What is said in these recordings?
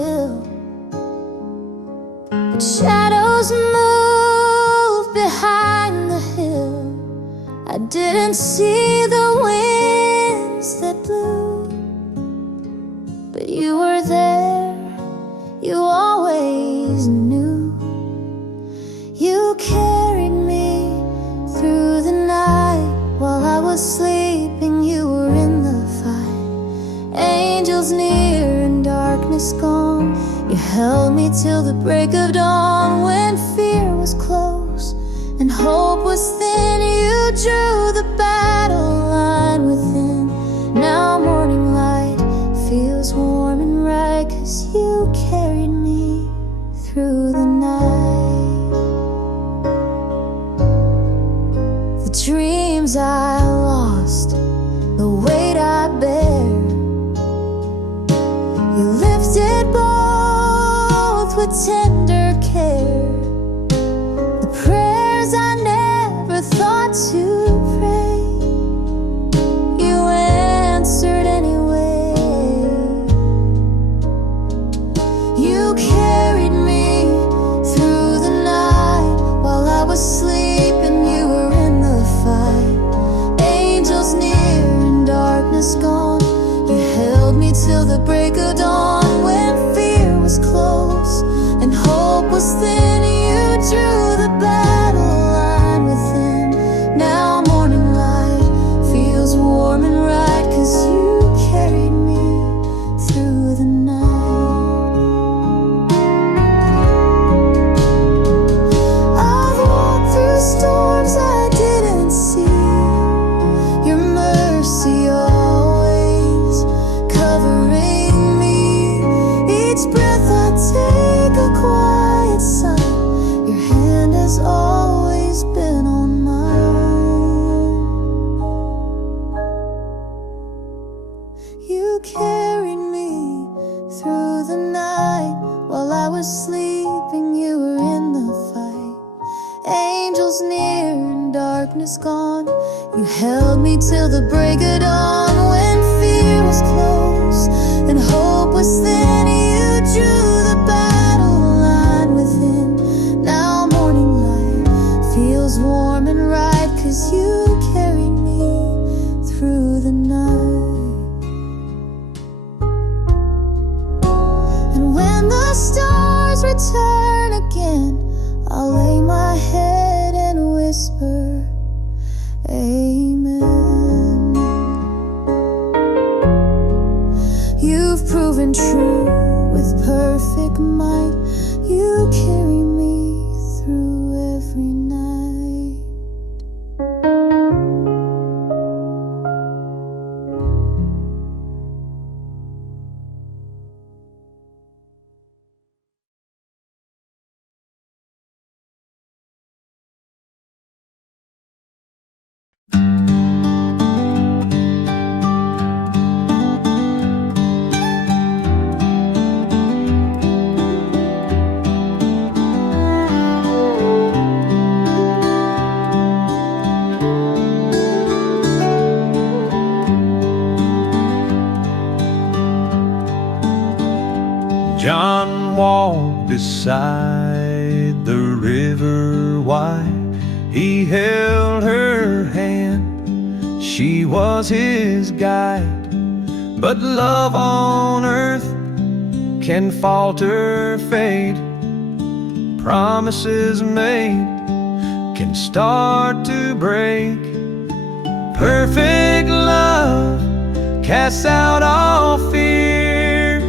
hill, but shadows move behind the hill. I didn't see the winds that blew, but you were there, you always knew. You carried me through the night. While I was sleeping, you were in the fight. Angels near and darkness gone. You held me till the break of dawn. When fear was close and hope was thin, you drew the battle line within. Now morning light feels warm and right, 'cause you carried me through the night. The dreams I lost, the weight I bear, you lifted both with tender care. The prayers I never thought to pray, you answered anyway. You carried me through the night. While I was sleeping, you were in the fight. Angels near and darkness gone. You held me till the break of dawn. When fear was close and hope was thin, you drew the battle line within. Now morning light feels warm and right, 'cause you carried me through the night. I've walked through storms I didn't see, your mercy always covering me. Each breath I take a quiet sign. Your hand has always been on my own. You carried me through the night. While I was sleeping, you were in the fight. Angels near and darkness gone. You held me till the break of dawn. When fear was close and hope was thin, you drew the battle line within. Now morning light feels warm and right, 'cause you carried me through the night. And when the stars return again, I'll lay my head and whisper, Amen. You've proven true with perfect might. You carry me through every night. John walked beside the river wide. He held her hand, she was his guide. But love on earth can falter, fade. Promises made can start to break. Perfect love casts out all fear.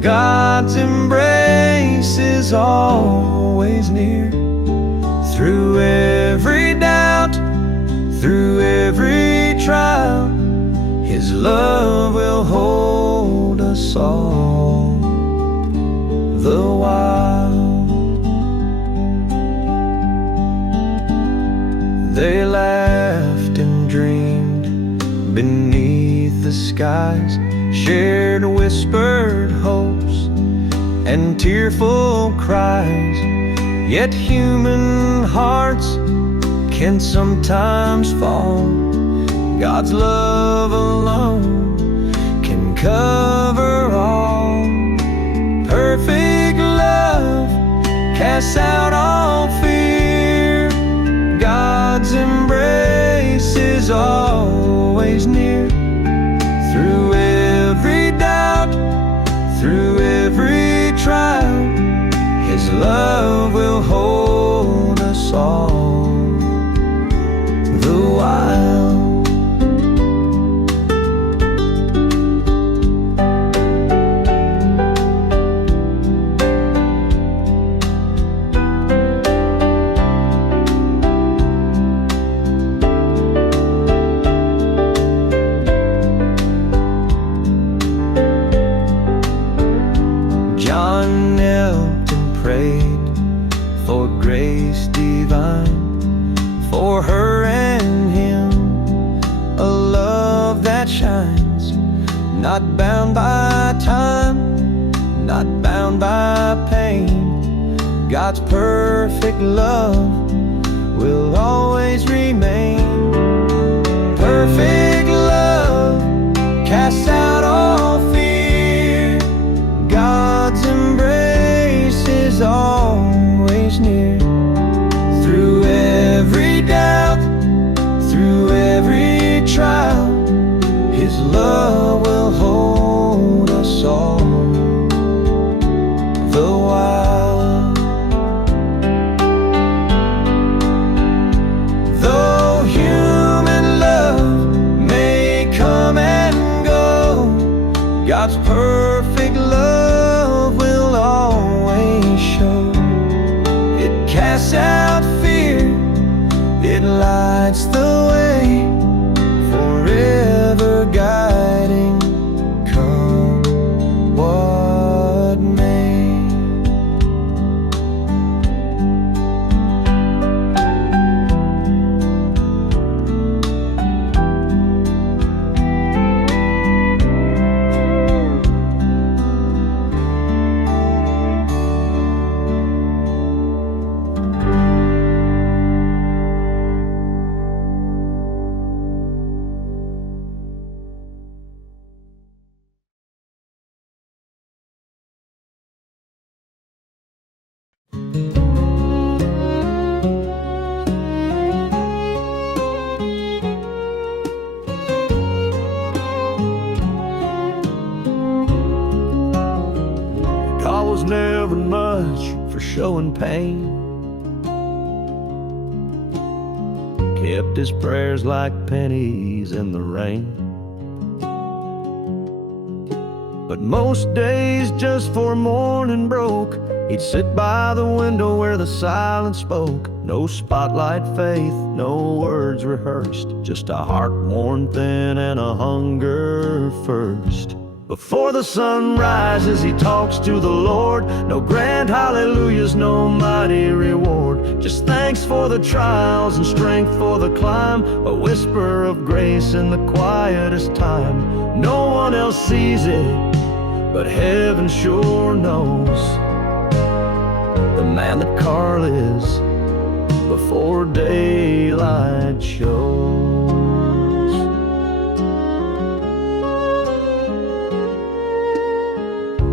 God's embrace is always near. Through every doubt, through every trial, His love will hold us all the while. They laughed and dreamed beneath the skies, shared whispered hopes and tearful cries. Yet human hearts can sometimes fall. God's love alone can cover all. casts out all fear. God's embrace is always near. Through every doubt, through every trial, His love will hold us all the while. John knelt and prayed for grace divine, for her and him, a love that shines, not bound by time, not bound by pain. God's perfect love will always remain. Perfect love casts out all fear. God's embrace is always near. Through every doubt, through every trial, His love will hold us all the while. Though human love may come and go, God's perfect love will always show. It casts out fear, it lights the way, forever guiding, come what may. God was never much for showing pain. Kept His prayers like pennies in the rain. But most days, just for morning broke, He'd sit by the window where the silence spoke. No spotlight faith, no words rehearsed, just a heart worn thin and a hunger first. Before the sun rises, He talks to the Lord. No grand hallelujahs, no mighty reward, just thanks for the trials and strength for the climb. A whisper of grace in the quietest time. No one else sees it, but heaven sure knows. The man that Carl is before daylight shows.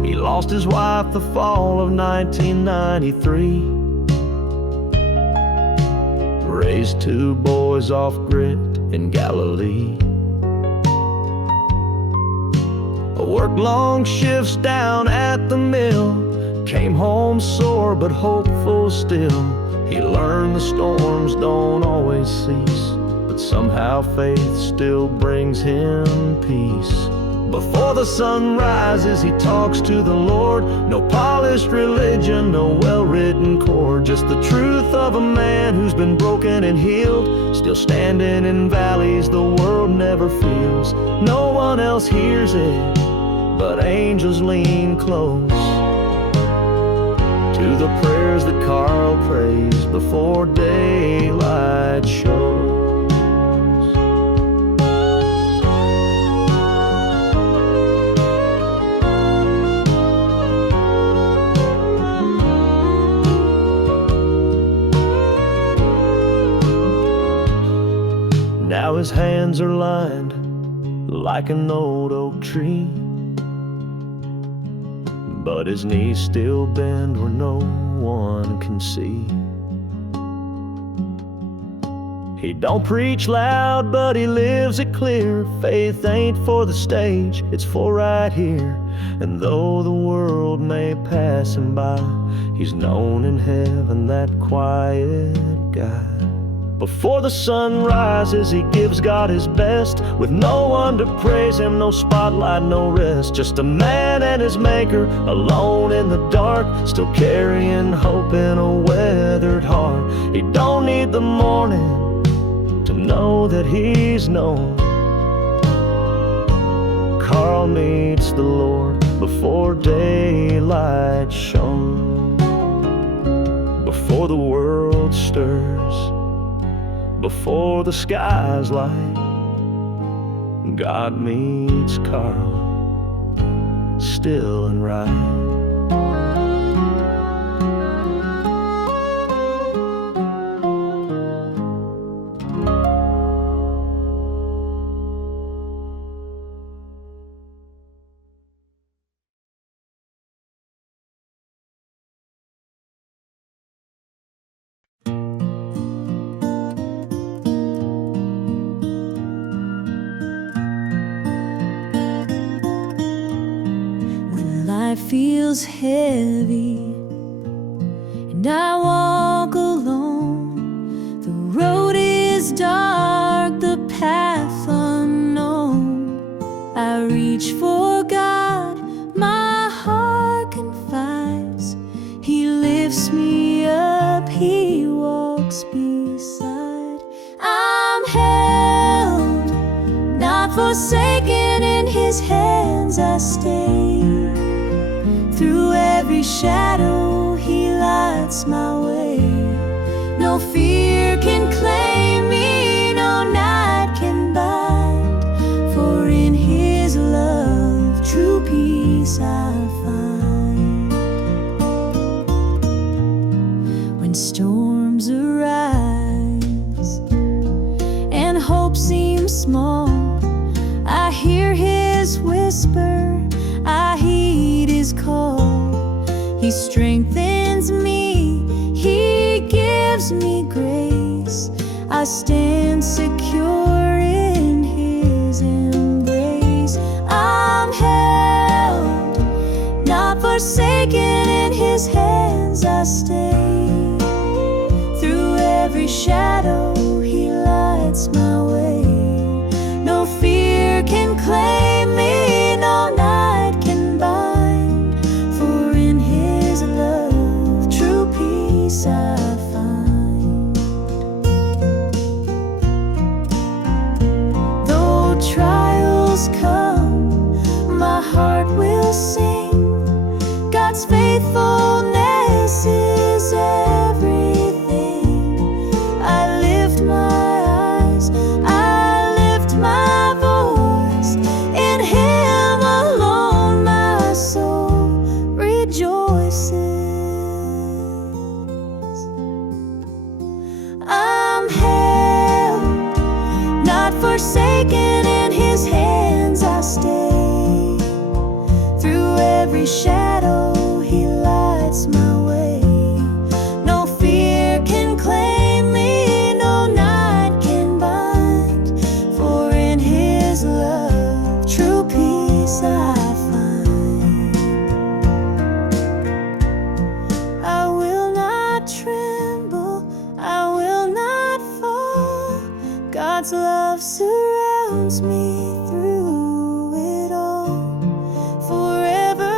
He lost his wife the fall of 1993. Raised two boys off grit in Galilee. Worked long shifts down at the mill. Came home sore but hopeful still. He learned the storms don't always cease, but somehow faith still brings him peace. Before the sun rises, he talks to the Lord. No polished religion, no well-written chord, just the truth of a man who's been broken and healed, still standing in valleys the world never feels. No one else hears it, but angels lean close to the prayers that Carl prays before daylight shows. Now his hands are lined like an old oak tree, but his knees still bend where no one can see. He don't preach loud, but he lives it clear. Faith ain't for the stage, it's for right here. And though the world may pass him by, he's known in heaven, that quiet guy. Before the sun rises, he gives God his best, with no one to praise him, no spotlight, no rest. Just a man and his maker, alone in the dark, still carrying hope in a weathered heart. He don't need the morning to know that he's known. Carl meets the Lord before daylight shone, before the world stirs, before the skies light. God meets Carl, still and right. Life feels heavy and I walk alone. The road is dark, the path unknown. I reach for God, my heart confides. He lifts me up, He walks beside. I'm held, not forsaken, in His hands I stay. Through every shadow, He lights my way. No fear can claim me, no night can bind. For in His love, true peace I find. When storms arise and hope seems small, I hear His whisper, I heed His call. He strengthens me, He gives me grace. I stand secure in His embrace. I'm held, not forsaken, in His hands I stay. Through every shadow, He lights my way. No fear can claim me, no night can bind. For in His love, true peace I find. Though trials come, my heart will sing. God's faithfulness is everything. I lift my eyes, I lift my voice. In Him alone my soul rejoices. I'm held, not forsaken, in His hands I stay. Through every shadow, He lights my way. No fear can claim me, no night can bind. For in His love, true peace I find. I will not tremble, I will not fall. God's love surrounds me through it all. Forever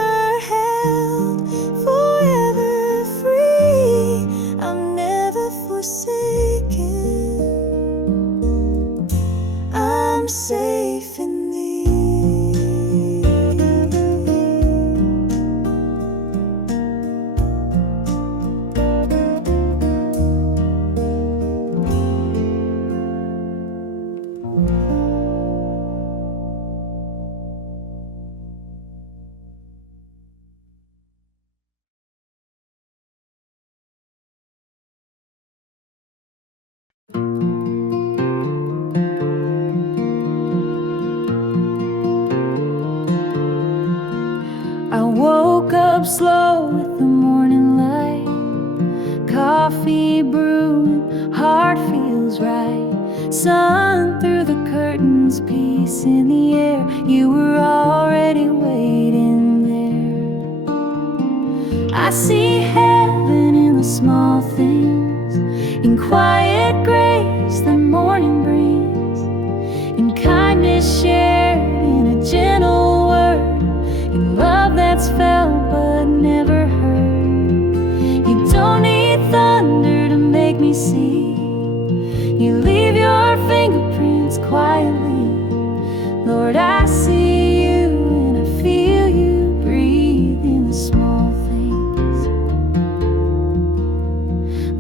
held, forever up slow with the morning light, coffee brewing, heart feels right. Sun through the curtains, peace in the air. You were already waiting there. I see heaven in the small things, in quiet grace that morning brings, in kindness shared, in a gentle word, in love that's felt but never heard. You don't need thunder to make me see. You leave your fingerprints quietly. Lord, I see you and I feel you breathe in the small things.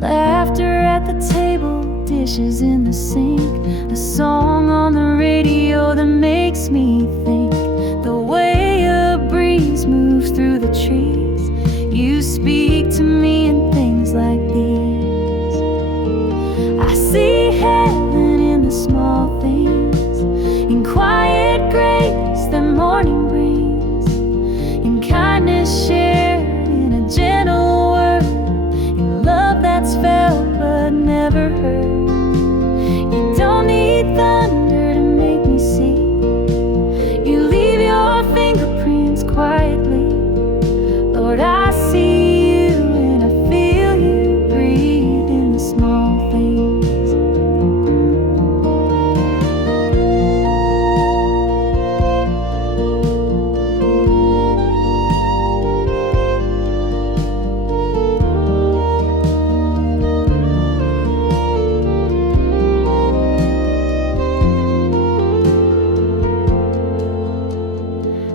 Laughter at the table, dishes in the sink, a song on the radio that makes me think. The way a breeze moves through the trees, you speak to me in things like these. I see heaven in the small things, in quiet grace that morning brings, in kindness shared, in a gentle word, in love that's felt but never heard. You don't need thunder to make me see. You leave your fingerprints quietly. Lord, I see you and I feel you breathe in the small things.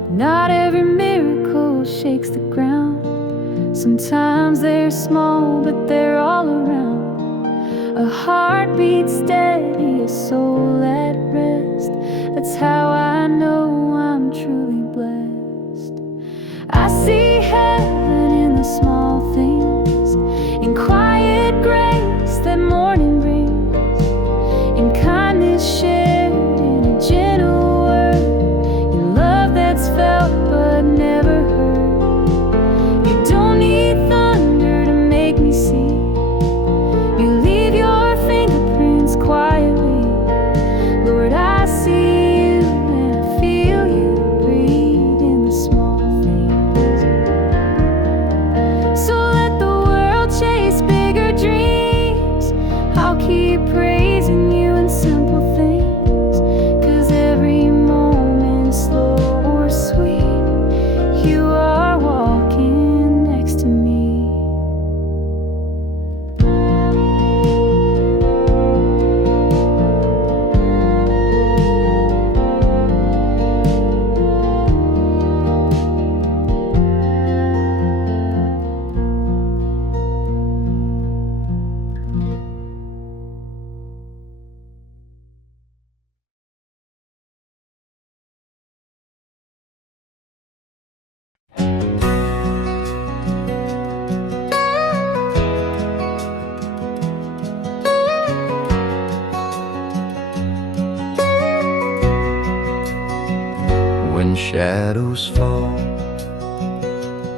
Not every miracle shakes the ground. Sometimes they're small, but they're all around. A heartbeat steady, a soul at rest. That's how I know I'm truly blessed. I see heaven in the small things, in quiet grace that morning brings, in kindness shared, in a gentle word, in love that's felt but never heard. You don't need thunder to make me see. You leave your fingerprints quietly. Lord, I see you and I feel you breathe in the small things. So let the world chase bigger dreams. I'll keep praising you in simple things, 'cause every moment, slow or sweet, you are walking next to me. When shadows fall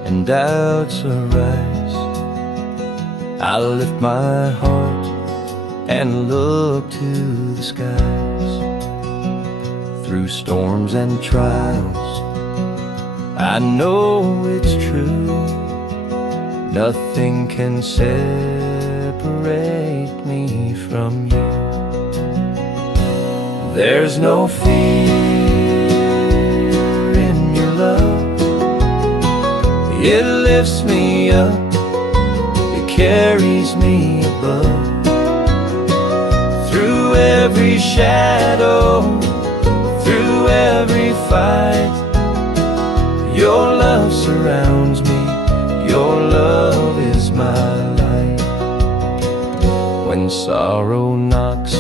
and doubts arise, I lift my heart and look to the skies. Through storms and trials, I know it's true. Nothing can separate me from you. There's no fear in your love. It lifts me up, it carries me above. Through every shadow, through every fight, your love surrounds me, your love is my light. When sorrow knocks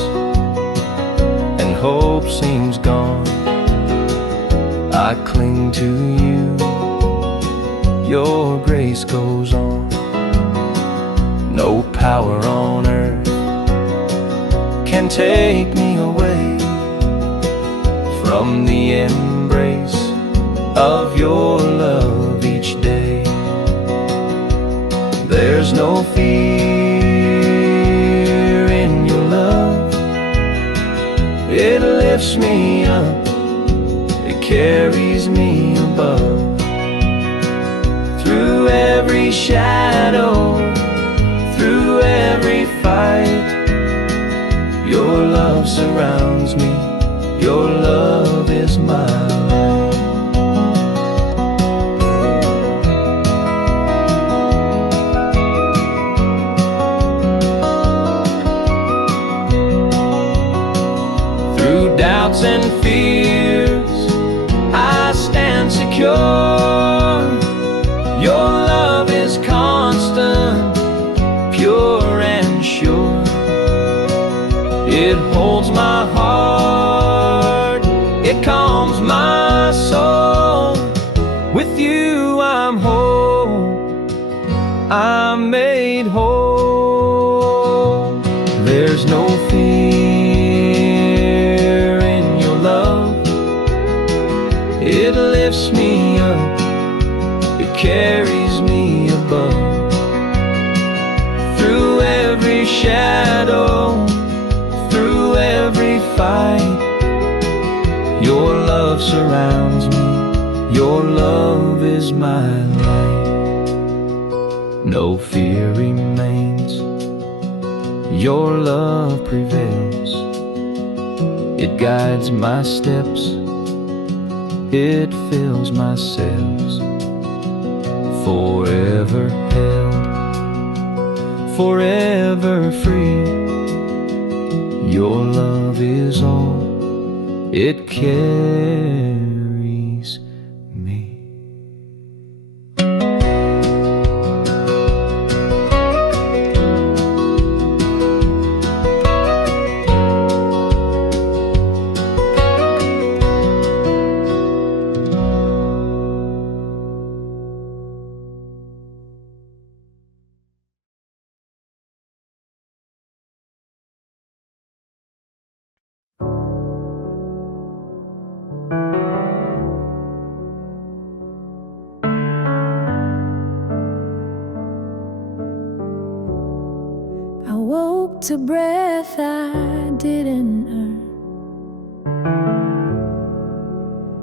and hope seems gone, I cling to you, your grace goes on. No power on earth can take me away from the embrace of your love each day. There's no fear in your love. It lifts me up, it carries me above. Through every shadow, through every fight, your love surrounds me, your love is my life. Through doubts and fears, I stand secure. Your love is constant, pure and sure. It holds my heart, it calms my soul. With you I'm whole, I'm made whole. There's no fear in your love. It lifts me up, it carries me above. Through every shadow, through every fight, your love surrounds me, your love is my light. No fear remains, your love prevails. It guides my steps, it fills my sails. Forever held, forever free, your love is all, it carries me. I woke to breath I didn't earn,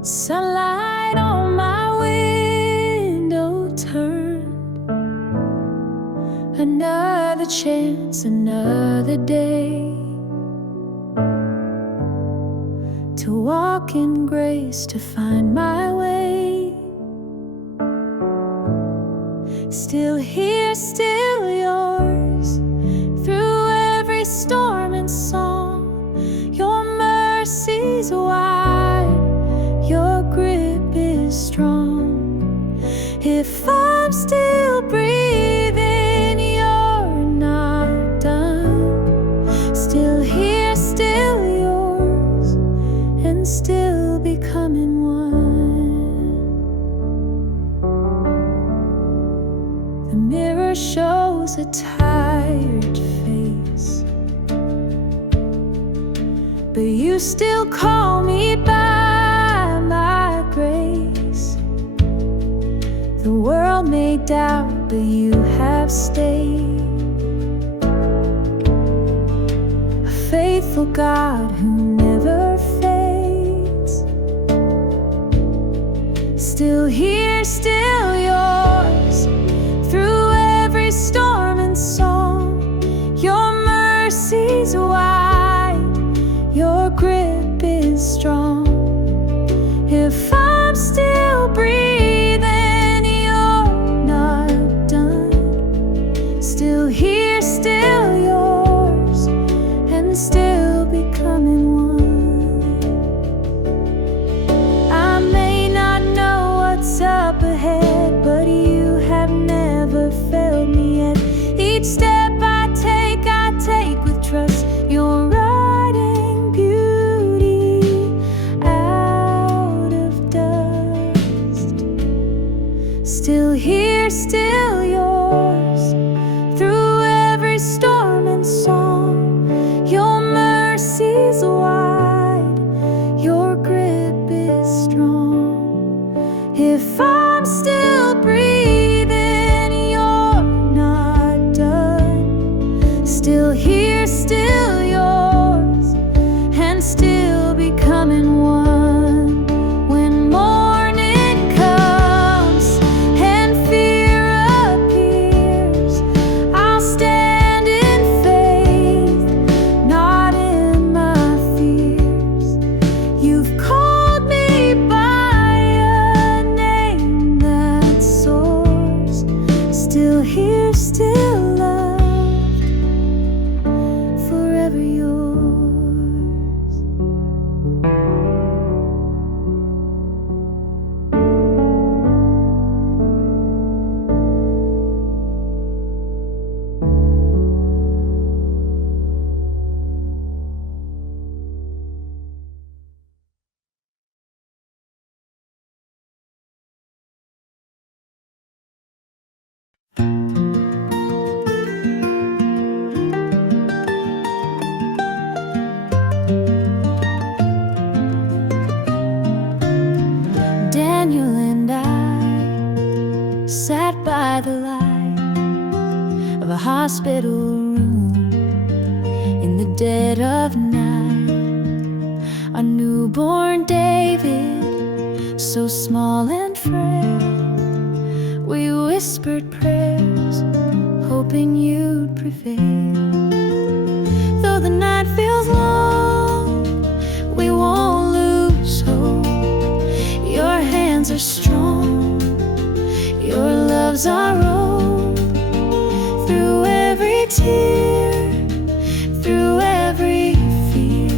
sunlight on my window turned. Another chance, another day to walk in grace, to find my way. Still here, still yours, through every storm and song. Your mercy's wide, your grip is strong. If I'm still breathing, you're not done. Still here, still yours, and still becoming one. The mirror shows a tired face, but you still call me by my grace. The world may doubt, but you have stayed. A faithful God who never fades. Still here, still yours, through every storm and song. Your mercy's wide, your grip is strong. If I'm still breathing, you're not done. Still here, still yours, and still becoming one. I may not know what's up ahead, but you have never failed me yet. Each step I take with trust. You're writing beauty out of dust. Still here, still yours, through every storm and song. Your mercy's wide, your grip is strong. If I'm still breathing, you're not here, still loved, forever yours. Daniel and I sat by the light of a hospital room in the dead of night. Our newborn David, so small and frail, we whispered prayers, hoping you'd prevail. Though the night feels long, we won't lose hope. Your hands are strong, your love's our own. Through every tear, through every fear,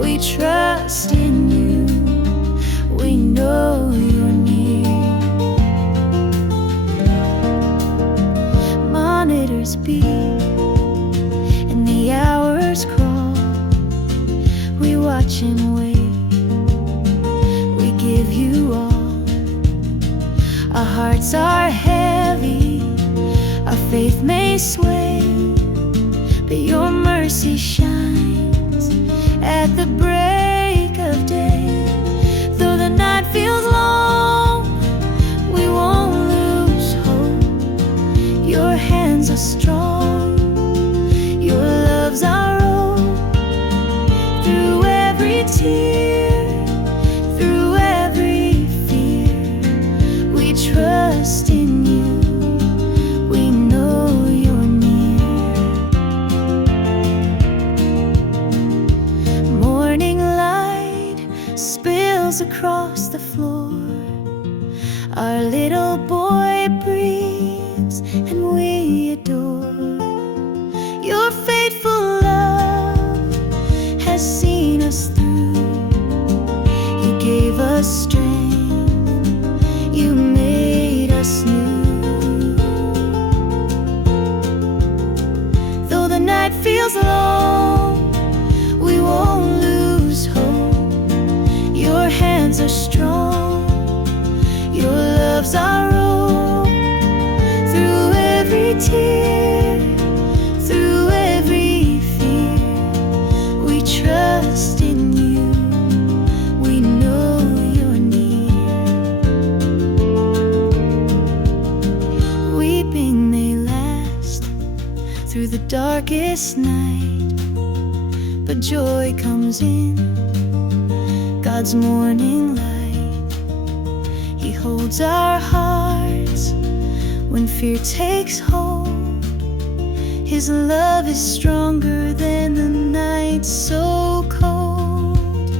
we trust in you, we know you're near. Monitors beep and the hours crawl, we watch and wait. Give you all. Our hearts are heavy, our faith may sway, but your mercy shines at the break of day. Though the night feels long, we won't lose hope. Your hands are strong, your love's our own. Through every tear, trust in you, we know you're near. Morning light spills across the floor, our little boy breathes and we adore. Your faithful love has seen us through, you gave us strength, you made us new. Though the night feels long, we won't lose hope. Your hands are strong, your love's our own. Through every tear, through every fear, we trust in you, we know you're near. Weeping may last through the darkest night, but joy comes in God's morning light. He holds our hearts when fear takes hold. His love is stronger than the night so cold.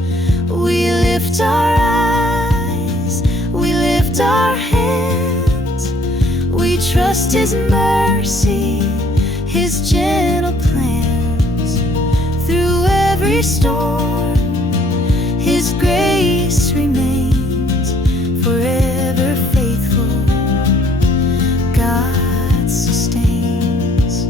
We lift our eyes, we lift our hands, we trust His mercy, His gentle plans. Through every storm, His grace remains forever faithful. God sustains.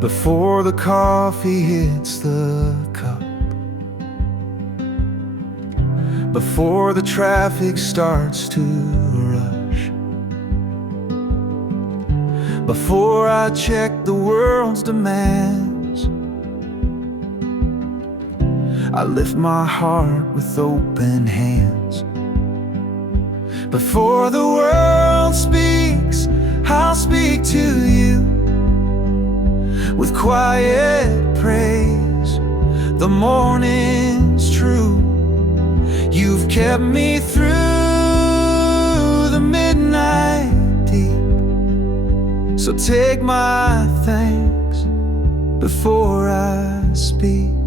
Before the coffee hits the cup, before the traffic starts to rush, before I check the world's demands, I lift my heart with open hands. Before the world speaks, I'll speak to you. with quiet praise. The morning's true. You've kept me through the midnight deep. So take my thanks before I speak.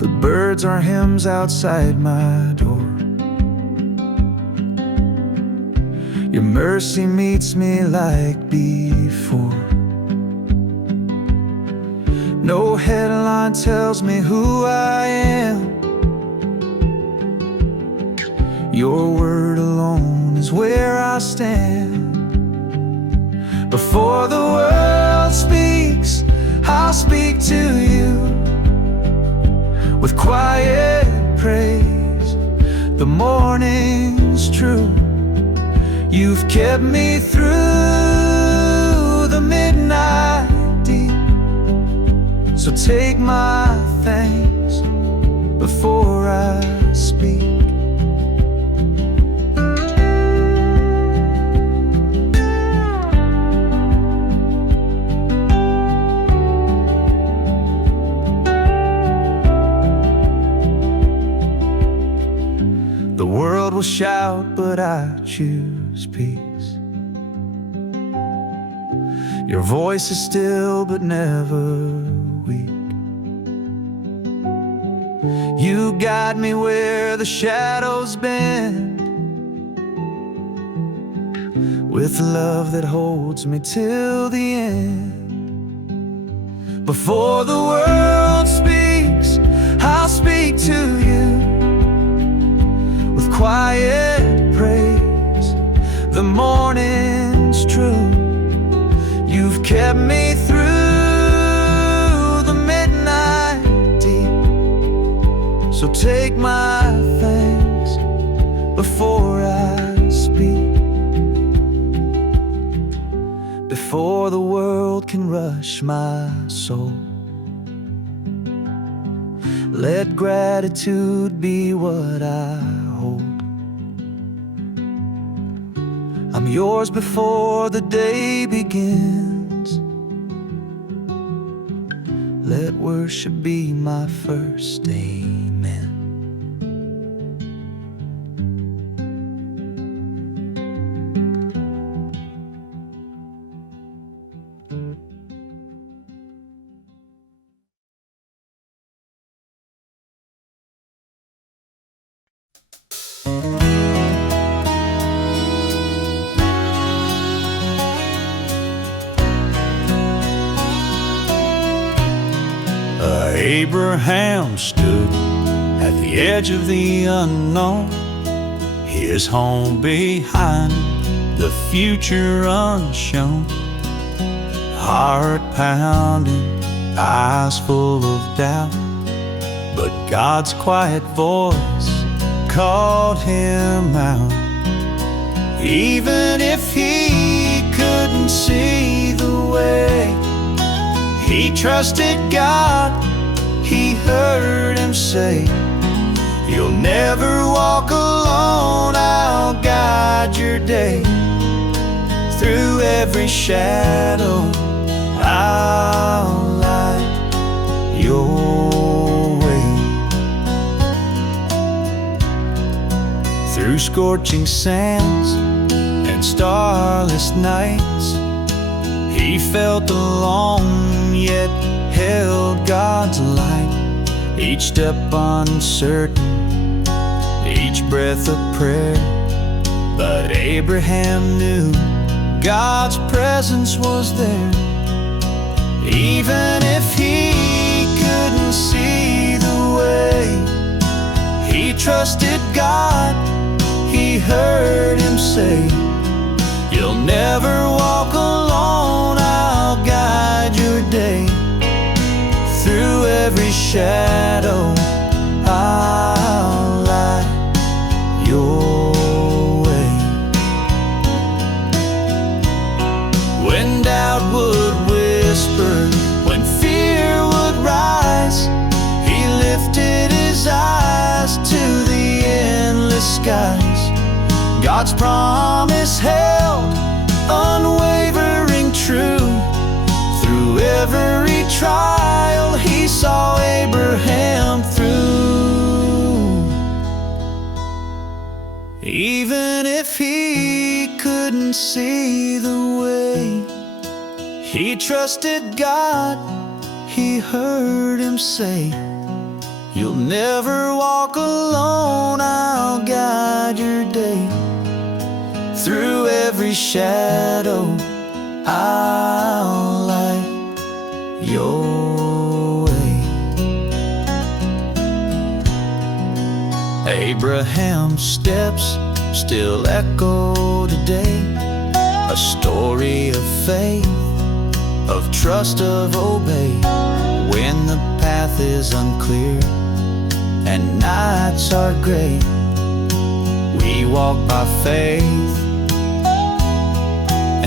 The birds are hymns outside my door. Your mercy meets me like before. No headline tells me who I am. Your word alone is where I stand. Before the world speaks, I'll speak to you with quiet praise. The morning's true. You've kept me through the midnight deep. So take my thanks before I speak. The world will shout, but I choose peace. Your voice is still but never weak. You guide me where the shadows bend, with love that holds me till the end. Before the world speaks, I'll speak to you with quiet praise. The morning's true. You've kept me through the midnight deep. So take my thanks before I speak. Before the world can rush my soul, let gratitude be what I hold. I'm yours before the day begins. Let worship be my first amen. Abraham stood at the edge of the unknown, his home behind, the future unshown. Heart pounding, eyes full of doubt, but God's quiet voice called him out. Even if he couldn't see the way, he trusted God. He heard him say, "You'll never walk alone, I'll guide your day. Through every shadow, I'll light your way." Through scorching sands and starless nights, he felt alone, yet held God's light. Each step uncertain, each breath a prayer. But Abraham knew God's presence was there. Even if he couldn't see the way, he trusted God. He heard him say, "You'll never walk alone, I'll guide your day. Through every shadow, I'll light your way." When doubt would whisper, when fear would rise, he lifted his eyes to the endless skies. God's promise held, unwavering true. if he couldn't see the way. He trusted God, he heard him say, "You'll never walk alone, I'll guide your day. Through every shadow, I'll light your way." Abraham's steps still echo today, a story of faith, of trust, of obey. When the path is unclear and nights are gray, we walk by faith,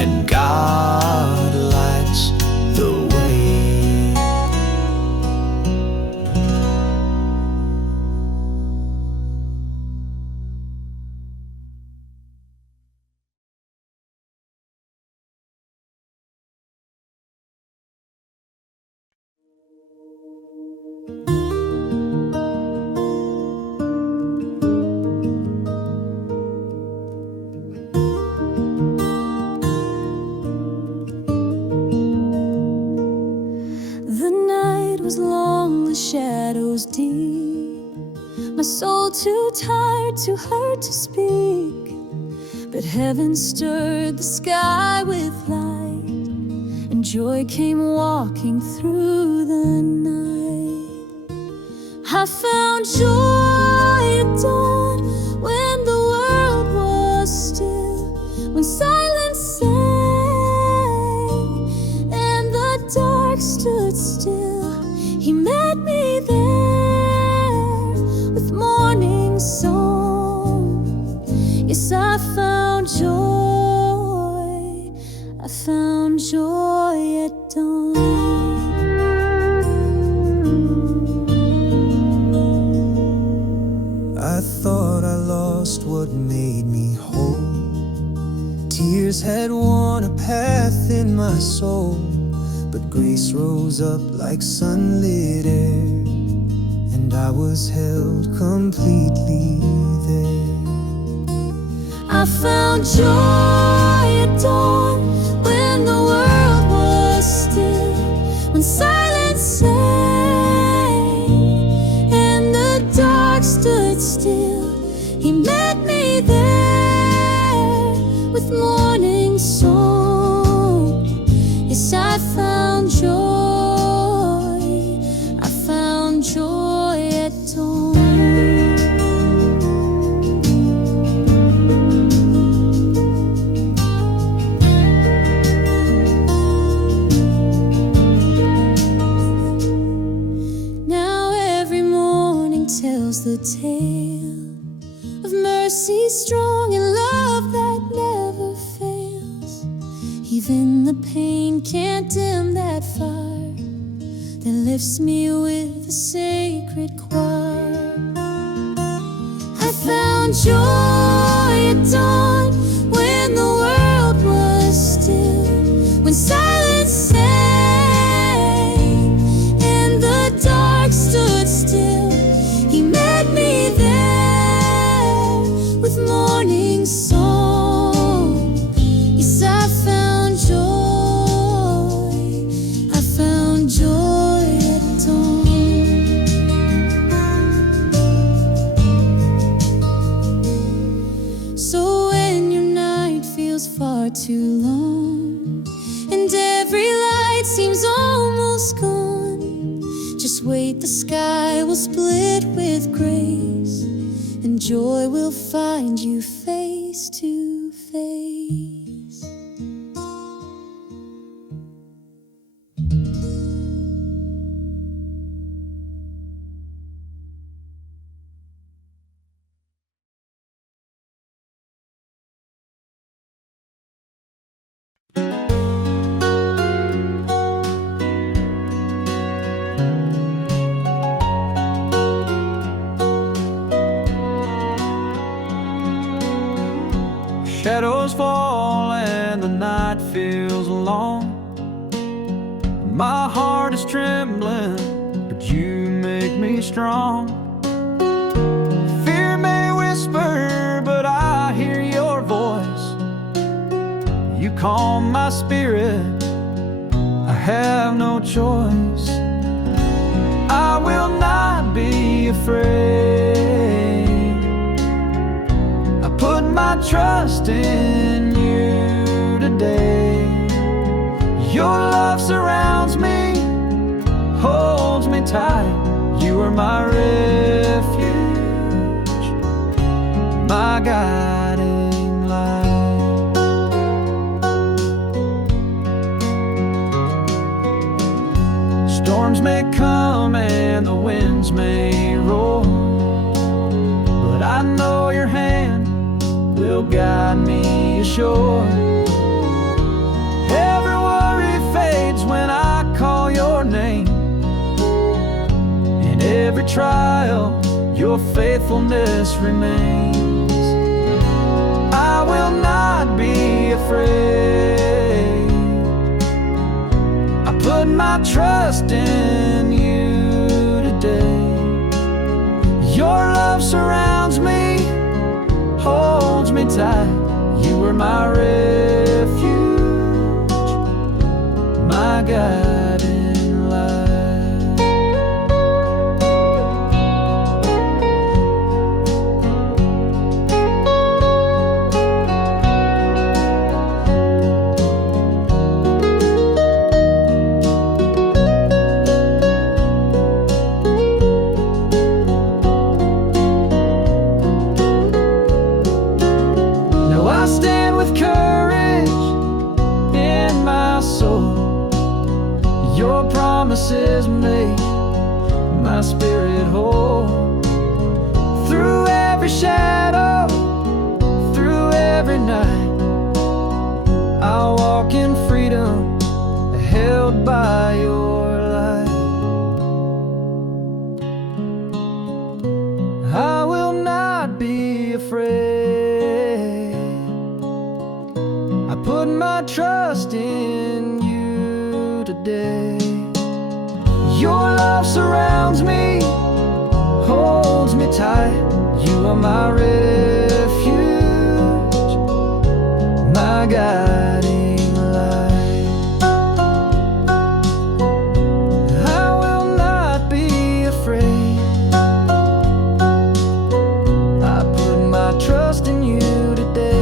and God lights the way. The night was long, the shadows deep, my soul too tired, too hurt to speak. But heaven stirred the sky with light, and joy came walking through the night. I found joy at dawn, when the world was still, when silence sang and the dark stood still. He met me there with morning song. Yes, I found joy, I found joy at dawn. I thought I lost what made me whole. Tears had worn a path in my soul, but grace rose up like sunlit air, and I was held completely there. I found joy at dawn, when the world was still, when silence sang and the dark stood still. He met me there with morning song. Yes, I found joy, I found joy at dawn. Tells the tale of mercy strong and love that never fails. Even the pain can't dim that fire that lifts me with a sacred choir. I found joy at dawn, when the world was still, when silence sang and the dark stood still. He met me there with morning song. Yes, I found joy, I found joy at dawn. So when your night feels far too long, and every light seems almost gone, just wait, the sky will split with grace, and joy will find you face to face. Shadows fall and the night feels long. My heart is trembling, but you make me strong. Fear may whisper, but I hear your voice. calm my spirit. I have no choice. I will not be afraid. I put my trust in you today. Your love surrounds me, holds me tight. You are my refuge, my guiding light. Storms may come and the winds may roar, but I know your hand will guide me ashore. Every worry fades when I call your name. In every trial, your faithfulness remains. I will not be afraid. I put my trust in you today. Your love surrounds me, holds me tight. You are my refuge, my guiding light. Your promises make my spirit whole. Through every shadow, through every night, I'll walk in freedom, held by your light. I will not be afraid. I put my trust in you today. Your love surrounds me, holds me tight. You are my refuge, my guiding light. I will not be afraid. I put my trust in you today.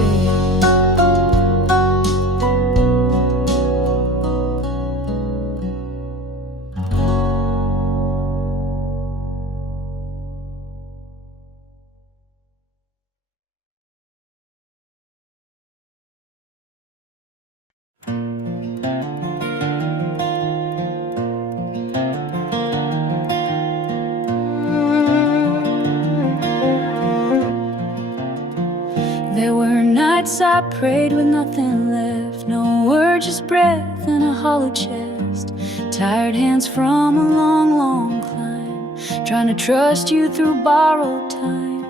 There were nights I prayed with nothing left, no word, just breath and a hollow chest. Tired hands from a long, long climb, trying to trust you through borrowed time.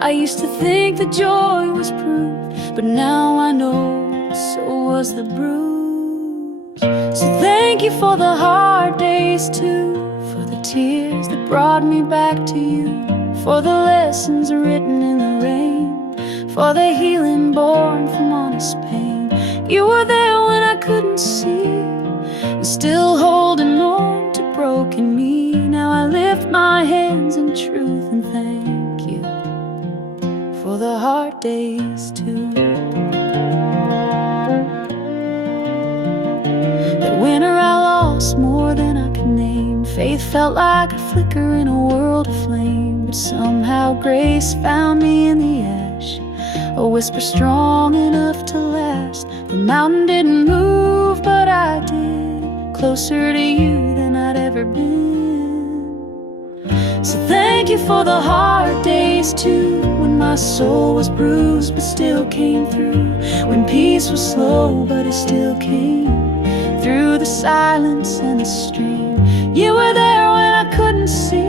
I used to think that joy was proved, but now I know so was the bruise. So thank you for the hard days too, for the tears that brought me back to you, for the lessons written in the rain, for the healing born from honest pain. You were there when I couldn't see, and still holding on to broken me. Now I lift my hands in truth and thank you for the hard days too. That winter I lost more than I could name. Faith felt like a flicker in a world of flame, but somehow grace found me in the ash, a whisper strong enough to last. The mountain didn't move, but I did, closer to you than I'd ever been. So thank you for the hard days too, when my soul was bruised but still came through, when peace was slow but it still came through the silence and the stream. You were there when I couldn't see,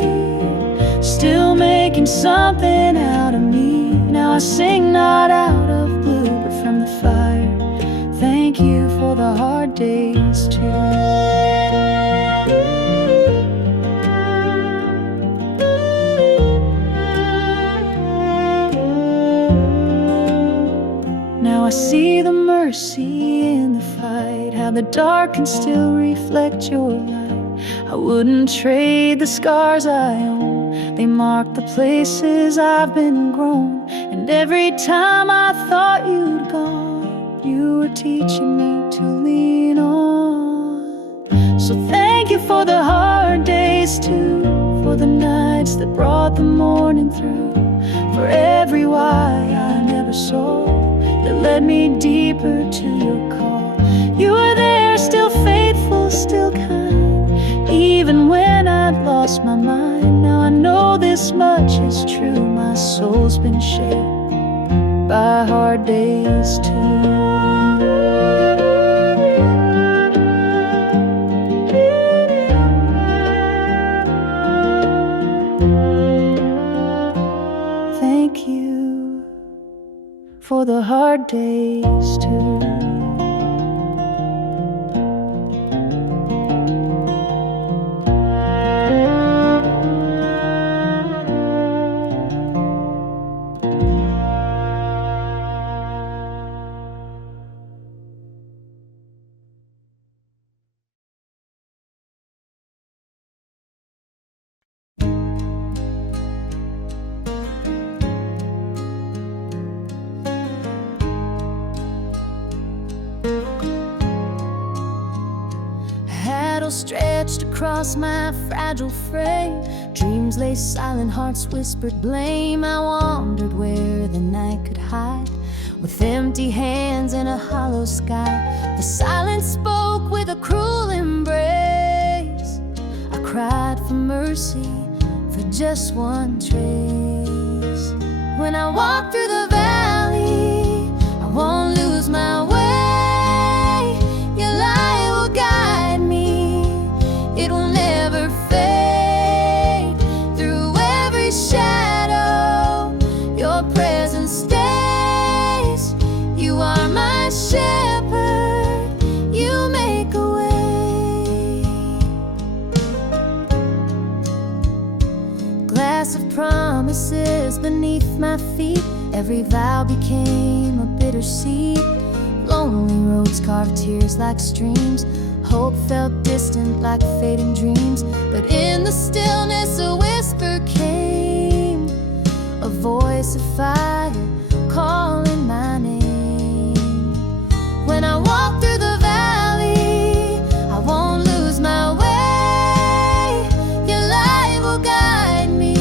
still making something out of me. Now I sing not out of blue, but from the fire. Thank you for the hard days too. Now I see the mercy in the dark can still reflect your light. I wouldn't trade the scars I own. They mark the places I've been grown. And every time I thought you'd gone, you were teaching me to lean on. So thank you for the hard days too, for the nights that brought the morning through, for every why I never saw that led me deeper to your call. You were there, still faithful, still kind, even when I'd lost my mind. Now I know this much is true, my soul's been shaped by hard days too. Thank you for the hard days too. Stretched across my fragile frame, dreams lay silent, hearts whispered blame. I wondered where the night could hide, with empty hands and a hollow sky. The silence spoke with a cruel embrace. I cried for mercy, for just one trace. When I walk through the valley, I won't lose my way. Your light will guide me, it will never fade. Through every shadow, your presence stays. You are my shepherd, you make a way. Glass of promises beneath my feet, every vow became a bitter seed. Lonely roads carved tears like streams. Hope felt distant like fading dreams. But in the stillness a whisper came, a voice of fire calling my name. When I walk through the valley, I won't lose my way. Your light will guide me,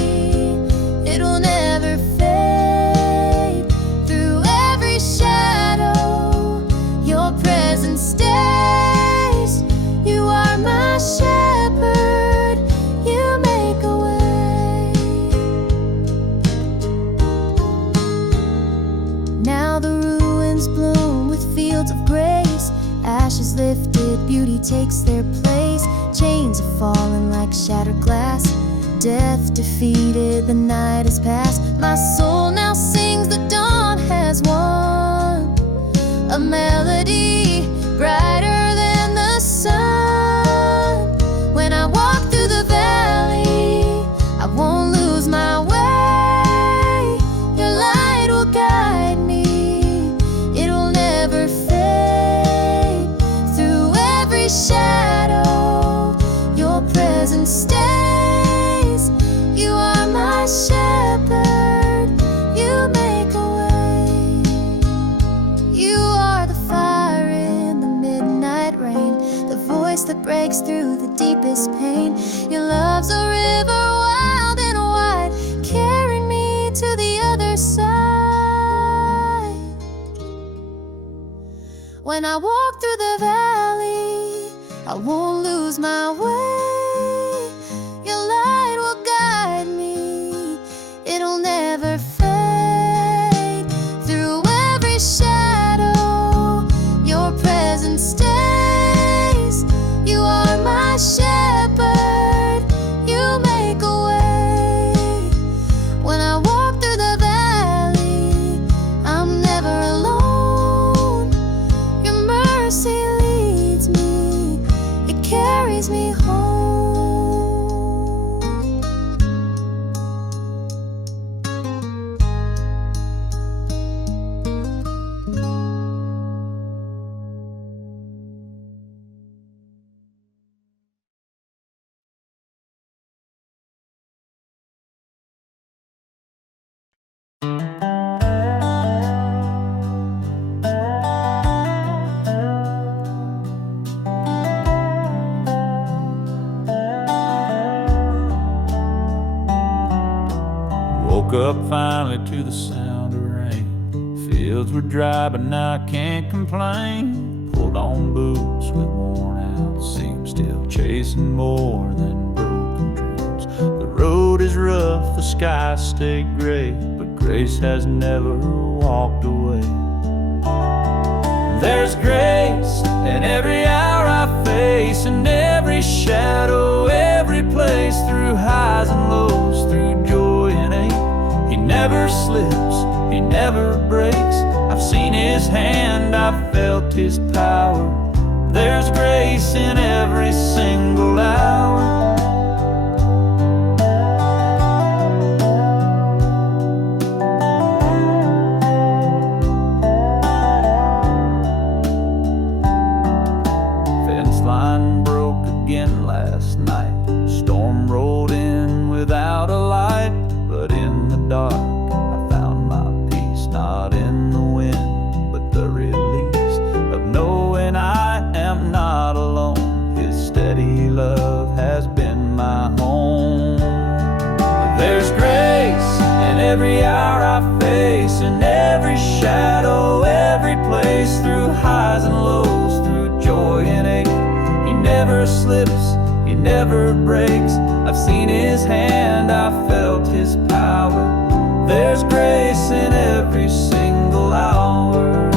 it will never fade. Through every shadow, your presence stays. You are my shepherd, you make a way. Now the ruins bloom with fields of grace. Ashes lifted, beauty takes their place. Chains have fallen like shattered glass. Death defeated, the night has passed. My soul now sings, the dawn has won. A melody brighter than the sun. When I walk through the valley, I won't lose my way. Your light will guide me, it will never fade. Through every shadow, your presence stays. You are my shepherd, you make a way. You are the fire in the midnight rain, the voice that breaks through the deepest pain. Your love's a river wild and wide, carrying me to the other side. When I walk through the valley, I won't lose my way. Your light will guide me, it'll never fade. Through every shadow, your presence stays. You are my shepherd, you make a way. When I walk through the valley, I'm never alone. Your mercy leads me, it carries me home. up finally to the sound of rain. Fields were dry, but now I can't complain. Pulled on boots with worn out seams, still chasing more than broken dreams. The road is rough, the skies stay gray, but grace has never walked away. There's grace in every hour I face, in every shadow, every place, through highs and lows, through joy and ache. He never slips, he never breaks. I've seen his hand, I've felt his power. There's grace in every single hour. Line broke again last night. Storm rolled in without a light, but in the dark I found my peace. Not in the wind, but the release of knowing I am not alone. His steady love has been my home. There's grace in every hour I face, in every shadow, every place, through highs and lows, through joy and ache. He never slips, he never breaks. I've seen his hand, I've felt his power. There's grace in every single hour.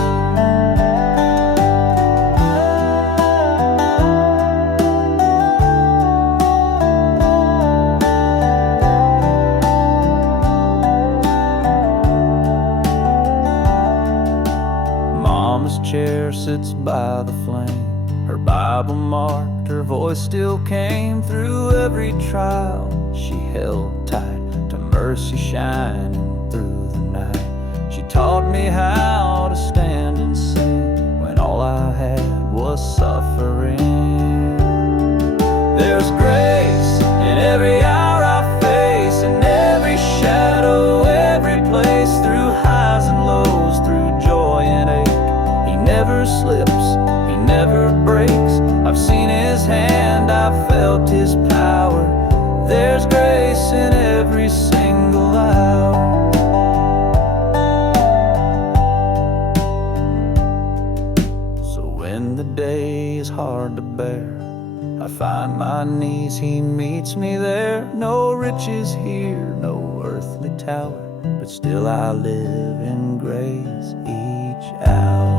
Mama's chair sits by the flame. Her Bible marked, her voice still came through every trial. She held tight to mercy shining through the night. She taught me how to stand and sing when all I had was suffering. There's grace in every hour I face, in every shadow, every place, through highs and lows, through joy and ache. He never slips, he never breaks. I've seen his hand, I've felt his power. There's grace in every single hour. So when the day is hard to bear, I find my knees, he meets me there. No riches here, no earthly tower, but still I live in grace each hour.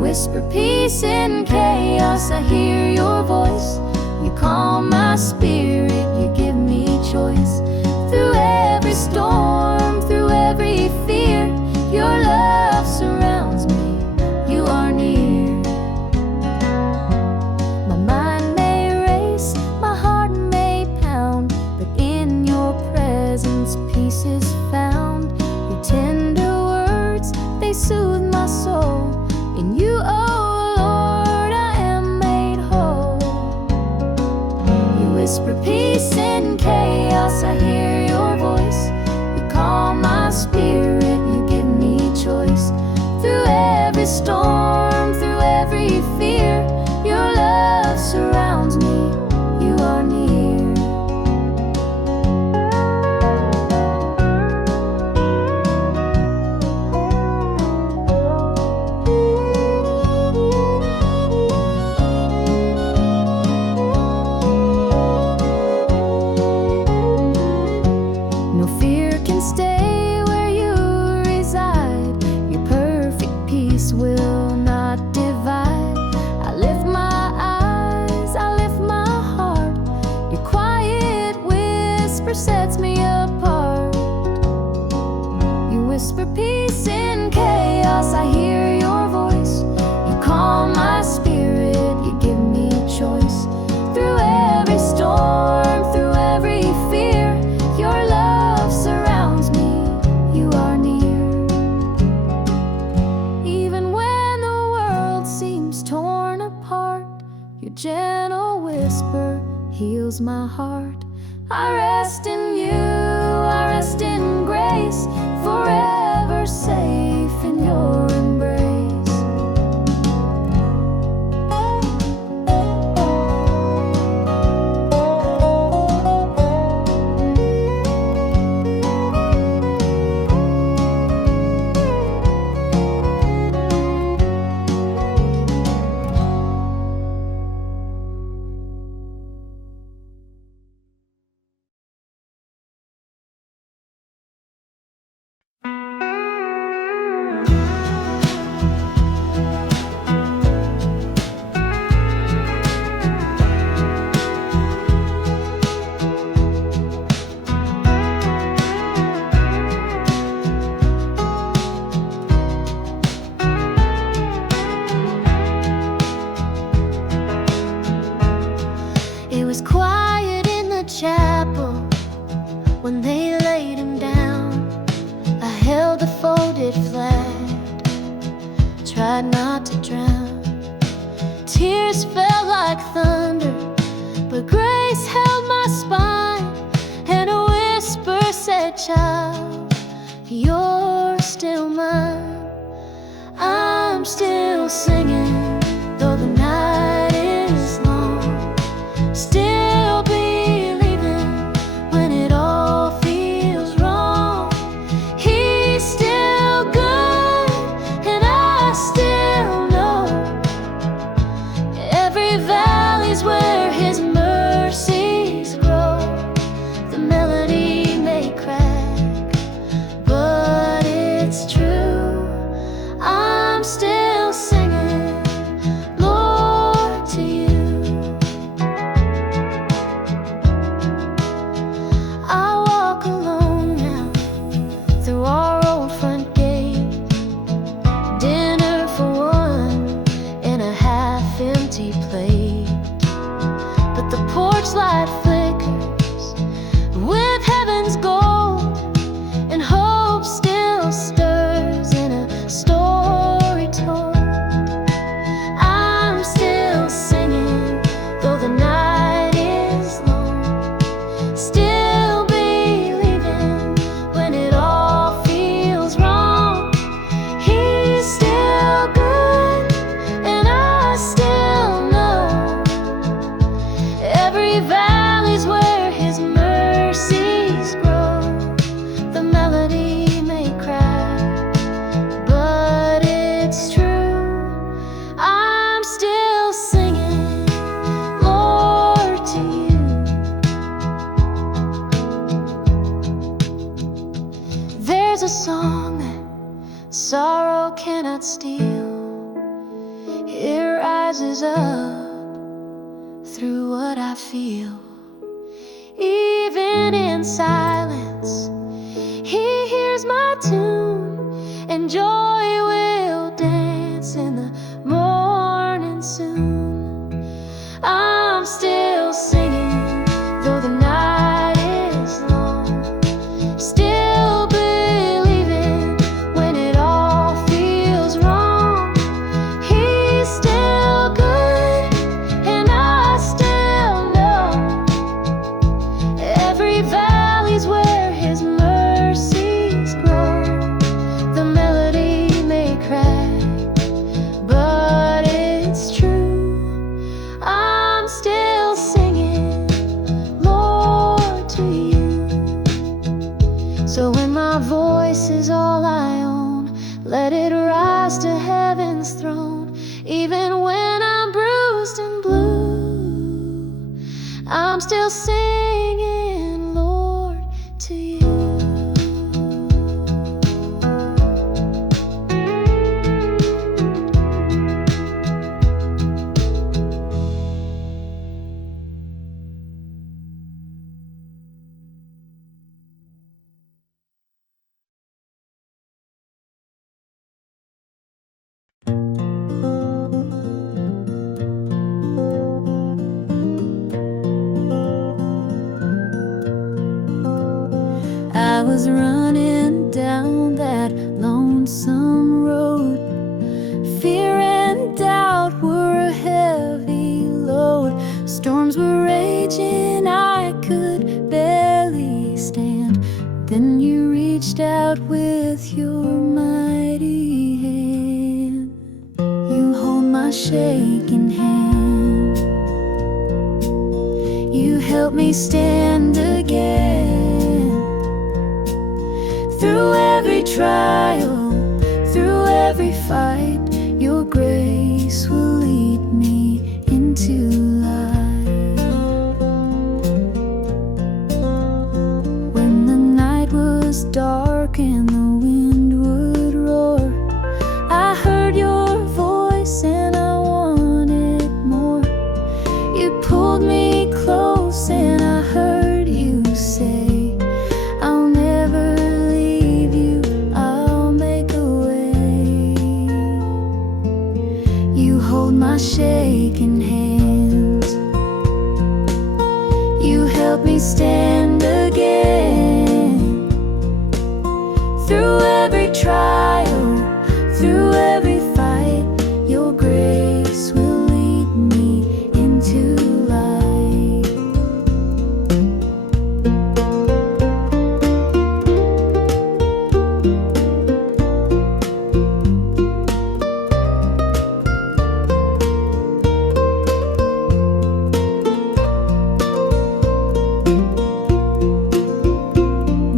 Whisper peace in chaos, I hear your voice. You calm my spirit, you give me choice. Through every storm, through every fear, your love surrounds me, you are near. My mind may race, my heart may pound, but in your presence peace is found. Your tender words, they soothe my soul. In you, oh Lord, I am made whole. You whisper peace in chaos, I hear whisper peace in chaos. I hear your voice. You calm my spirit. You give me choice. Through every storm, through every fear, your love surrounds me. You are near. Even when the world seems torn apart, your gentle whisper heals my heart. I rest in you, I rest in grace, forever safe in your embrace. It was quiet in the chapel when they laid him down. I held the folded flag, tried not to drown. Tears fell like thunder, but grace held my spine, and a whisper said, "Child, you're still mine." I'm still singing, though the night is long. Still believing when it all feels wrong. He's still good, and I still know every valley's where his mercies grow. The melody may crack, but it's true. I'm still singing, Lord, to you. I walk alone now through our old front gate. Dinner for one in a half-empty plate, but the porch light flickers with heaven's gold, and hope still stirs in a story told. I'm still singing, though the night is long. Still believing when it all feels wrong. He's still good, and I still know every valley's where his mercies grow. The melody may crack, but it's true. I'm still singing, Lord, to you. There's a song that sorrow cannot steal. It rises up through what I feel. Even in silence, he hears my tune, and joy will dance in the morning soon. I'm still singing, though the night is long. Still believing when it all feels wrong. He's still good, and I still know every valley's where his mercies grow. The melody may crack, but it's true. I'm still singing, Lord, to you. So when my voice is all I own, let it rise to heaven's throne. Even when I'm bruised and blue, I'm still singing, Lord, to you. was running down that lonesome road. Fear and doubt were a heavy load. Storms were raging, I could barely stand. Then you reached out with your mighty hand. You hold my shaking hand. You help me stand again. Through every trial, through every fight, your grace will lead me into light. When the night was dark and the wind would roar, I heard your voice and I wanted more. You pulled me close and I heard you say, I'll never leave you, I'll make a way. You hold my shaking hands. You help me stand again. Through every trial, through every fight, your grace will lead me into light.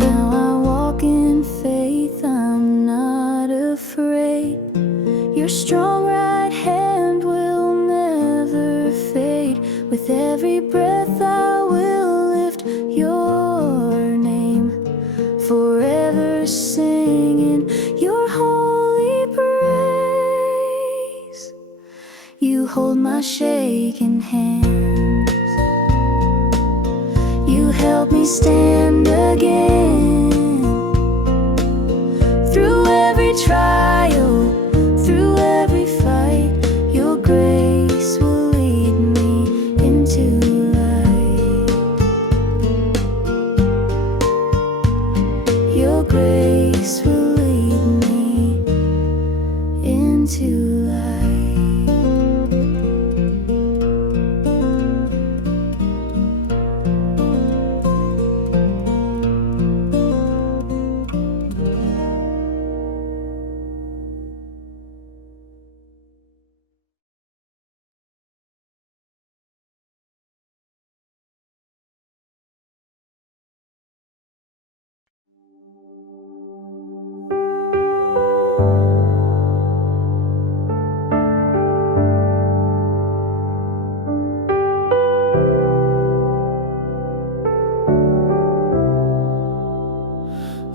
Now I walk in faith, I'm not afraid. Your strong right hand will never fade. With every breath I will lift your name, forever singing your holy praise. You hold my shaking hands. You help me stand again. Through every trial, through every fight, your grace will lead me into light. Your grace will lead me into light.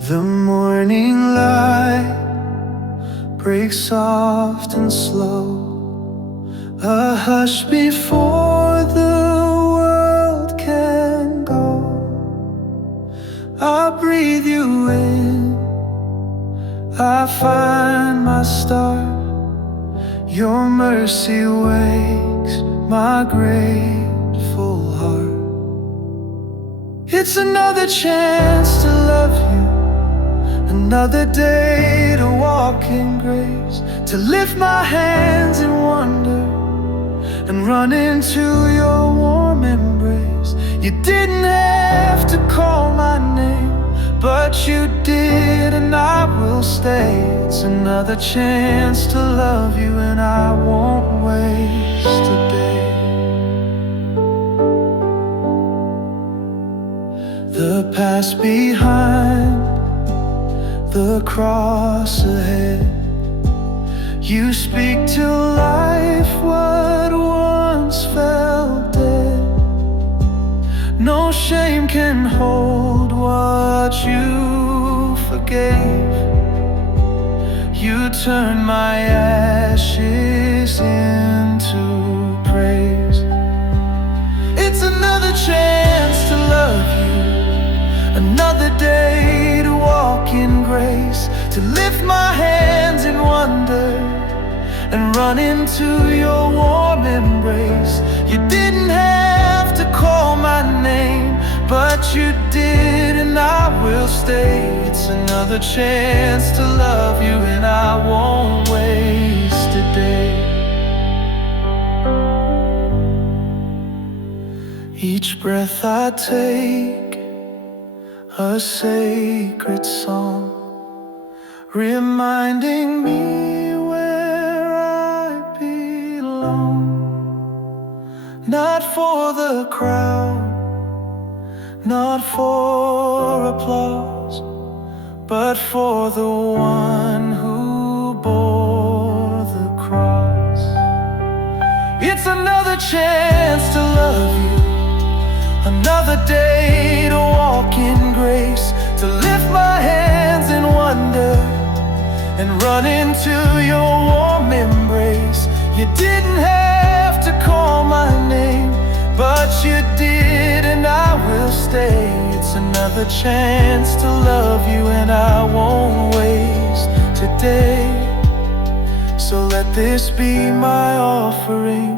The morning light breaks soft and slow, a hush before the world can go. I breathe you in, I find my start. Your mercy wakes my grateful heart. It's another chance to love you, another day to walk in grace, to lift my hands in wonder and run into your warm embrace. You didn't have to call my name, but you did, and I will stay. It's another chance to love you, and I won't waste a day. The past behind, the cross ahead. You speak to life what once felt dead. No shame can hold what you forgave. You turn my ashes into praise. It's another chance to love you, another day to walk in grace, to lift my hands in wonder and run into your warm embrace. You didn't have to call my name, but you did, and I will stay. It's another chance to love you, and I won't waste a day. Each breath I take, a sacred song, reminding me where I belong. Not for the crowd, not for applause, but for the one who bore the cross. It's another chance to love you, another day to walk in grace, to lift my hands in wonder and run into your warm embrace. You didn't have to call my name, but you did, and I will stay. It's another chance to love you, and I won't waste today. So let this be my offering,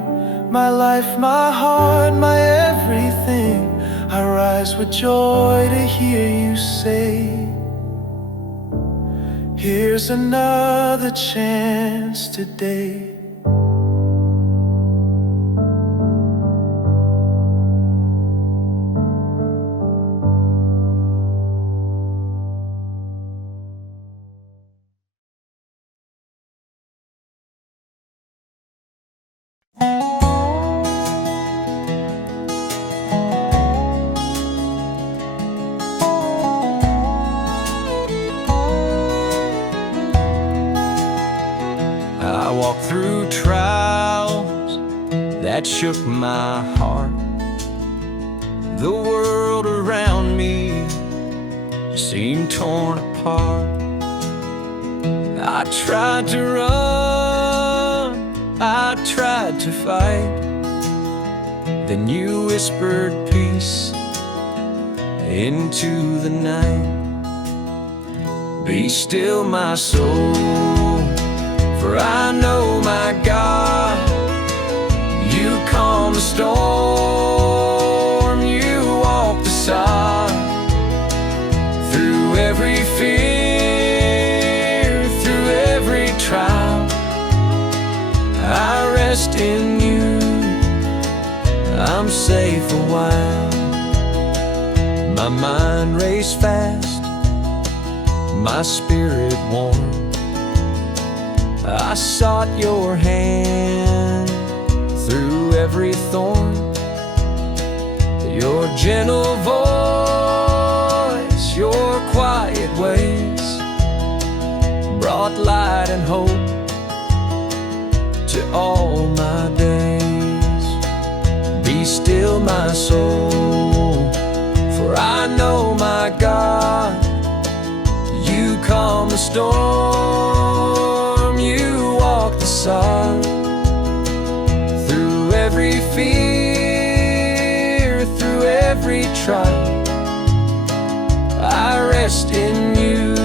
my life, my heart, my everything. I rise with joy to hear you say, here's another chance today. I walked through trials that shook my heart. The world around me seemed torn apart. I tried to run, I tried to fight. Then you whispered peace into the night. Be still, my soul, for I know, my God, you calm the storm, you walk the side. Through every fear, through every trial, I rest in you, I'm safe a while. My mind raced fast, my spirit warm. I sought your hand through every thorn. Your gentle voice, your quiet ways brought light and hope to all my days. Be still, my soul, for I know, my God, you calm the storm, you walk the side. Through every fear, through every trial, I rest in you,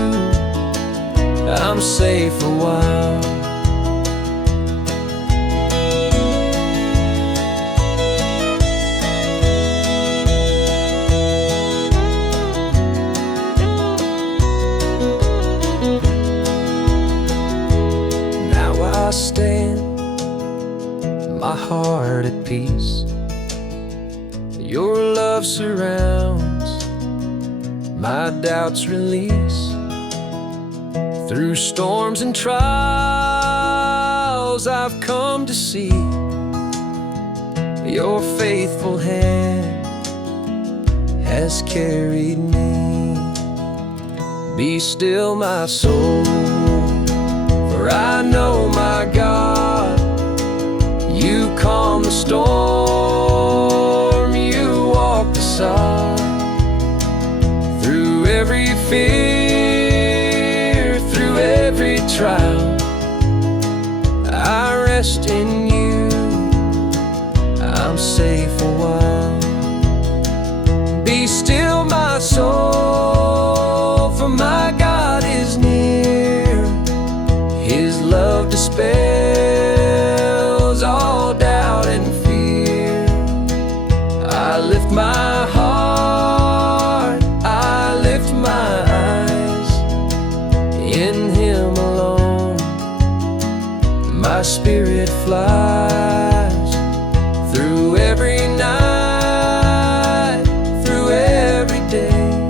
I'm safe a while. I stand, my heart at peace. Your love surrounds, my doubts release. Through storms and trials, I've come to see your faithful hand has carried me. Be still, my soul, for I know, my God, you calm the storm, you walk the side. Through every fear, through every trial, I rest in you, I'm safe a while. Be still, my soul, for my God is near. His love dispels all doubt and fear. I lift my heart, I lift my In Him alone my spirit flies, through every night, through every day.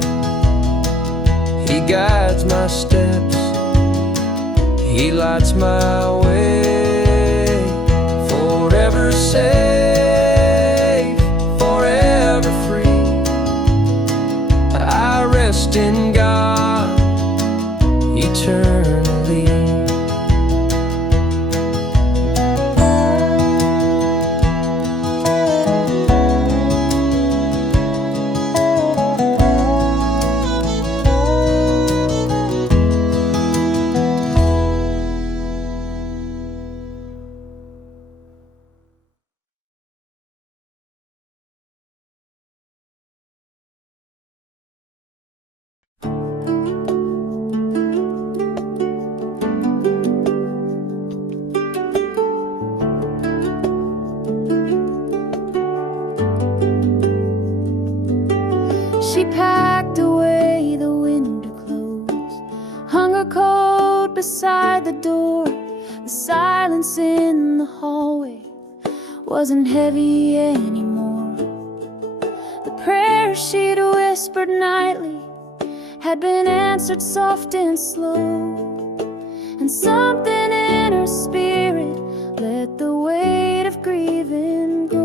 He guides my steps, He lights my way, forever safe, forever free. I rest in God eternally. She packed away the winter clothes, hung her coat beside the door. The silence in the hallway wasn't heavy anymore. The prayers she'd whispered nightly had been answered soft and slow, and something in her spirit let the weight of grieving go.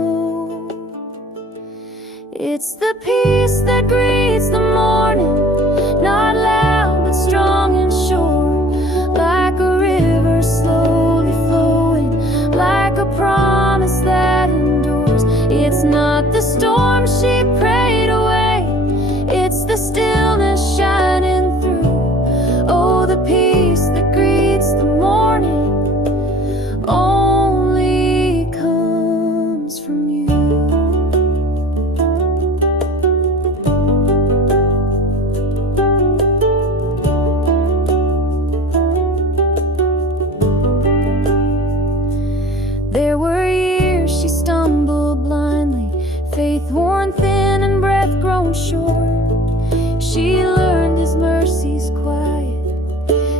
It's the peace that greets the morning, not loud but strong and sure, like a river slowly flowing, like a promise that endures. It's not the storm she prayed away, it's the stillness shining through. Oh, the peace that greets the morning only comes from you. There were years she stumbled blindly, faith worn thin and breath grown short. She learned His mercies quiet,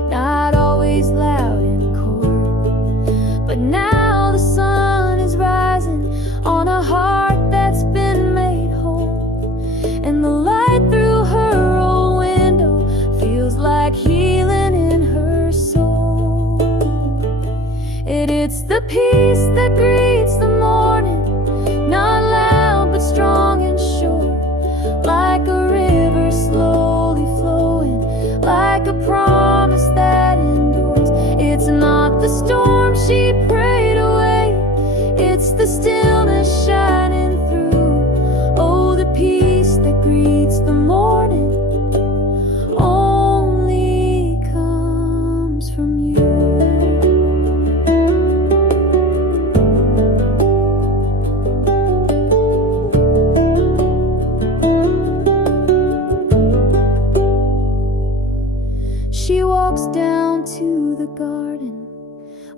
not always loud in court. But now the sun is rising on a heart that's been made whole, and the light through her old window feels like healing in her soul. It's the peace that greets the morning, not loud but strong and sure, like a river slowly flowing, like a promise that endures. It's not the storm she prayed away, it's the stillness shining through. Oh, the peace that greets the morning only comes from you. She walks down to the garden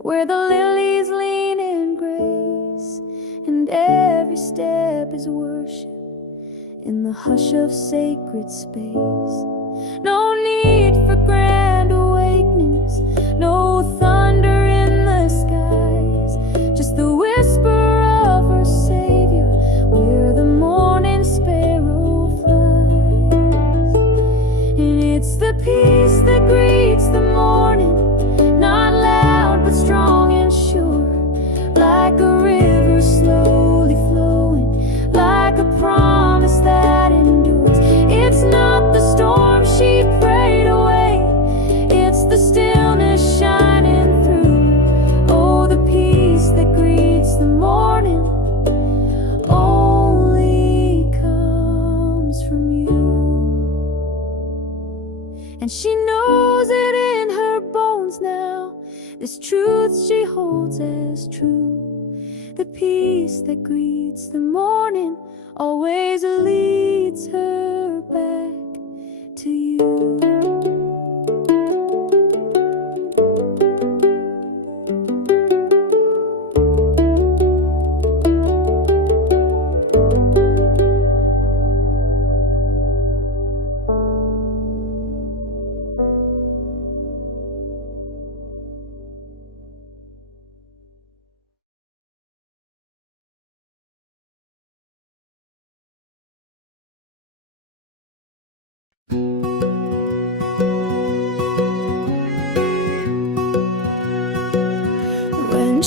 where the lilies lean in grace, and every step is worship in the hush of sacred space. No need for grand awakenings, no thunder in the skies, just the whisper of her Savior where the morning sparrow flies. And it's the peace that greets the morning, not loud but strong and sure, like a river slowly flowing, like a promise that endures. It's not the storm she prayed away, it's the stillness shining through. Oh, the peace that greets the morning only comes from you. And she knows it in her bones now, this truth she holds as true. The peace that greets the morning always leads her back to you.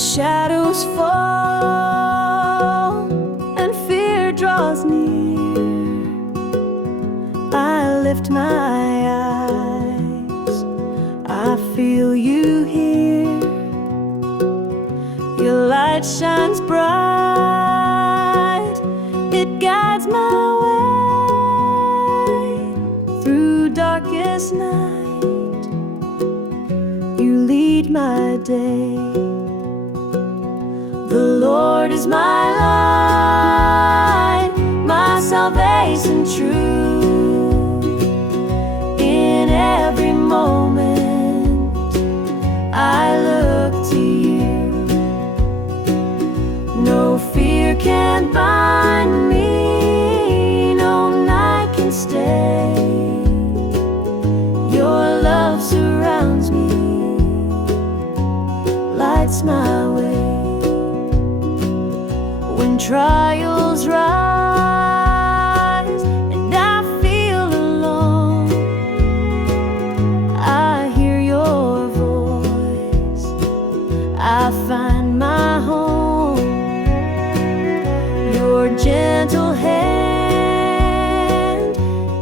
shadows fall and fear draws near, I lift my eyes, I feel you here. Your light shines bright, it guides my way through darkest night. You lead my day. The Lord is my light, my salvation true. In every moment I look to you. No fear can bind me, no night can stay. Your love surrounds me, lights my way. When trials rise and I feel alone, I hear your voice, I find my home. Your gentle hand,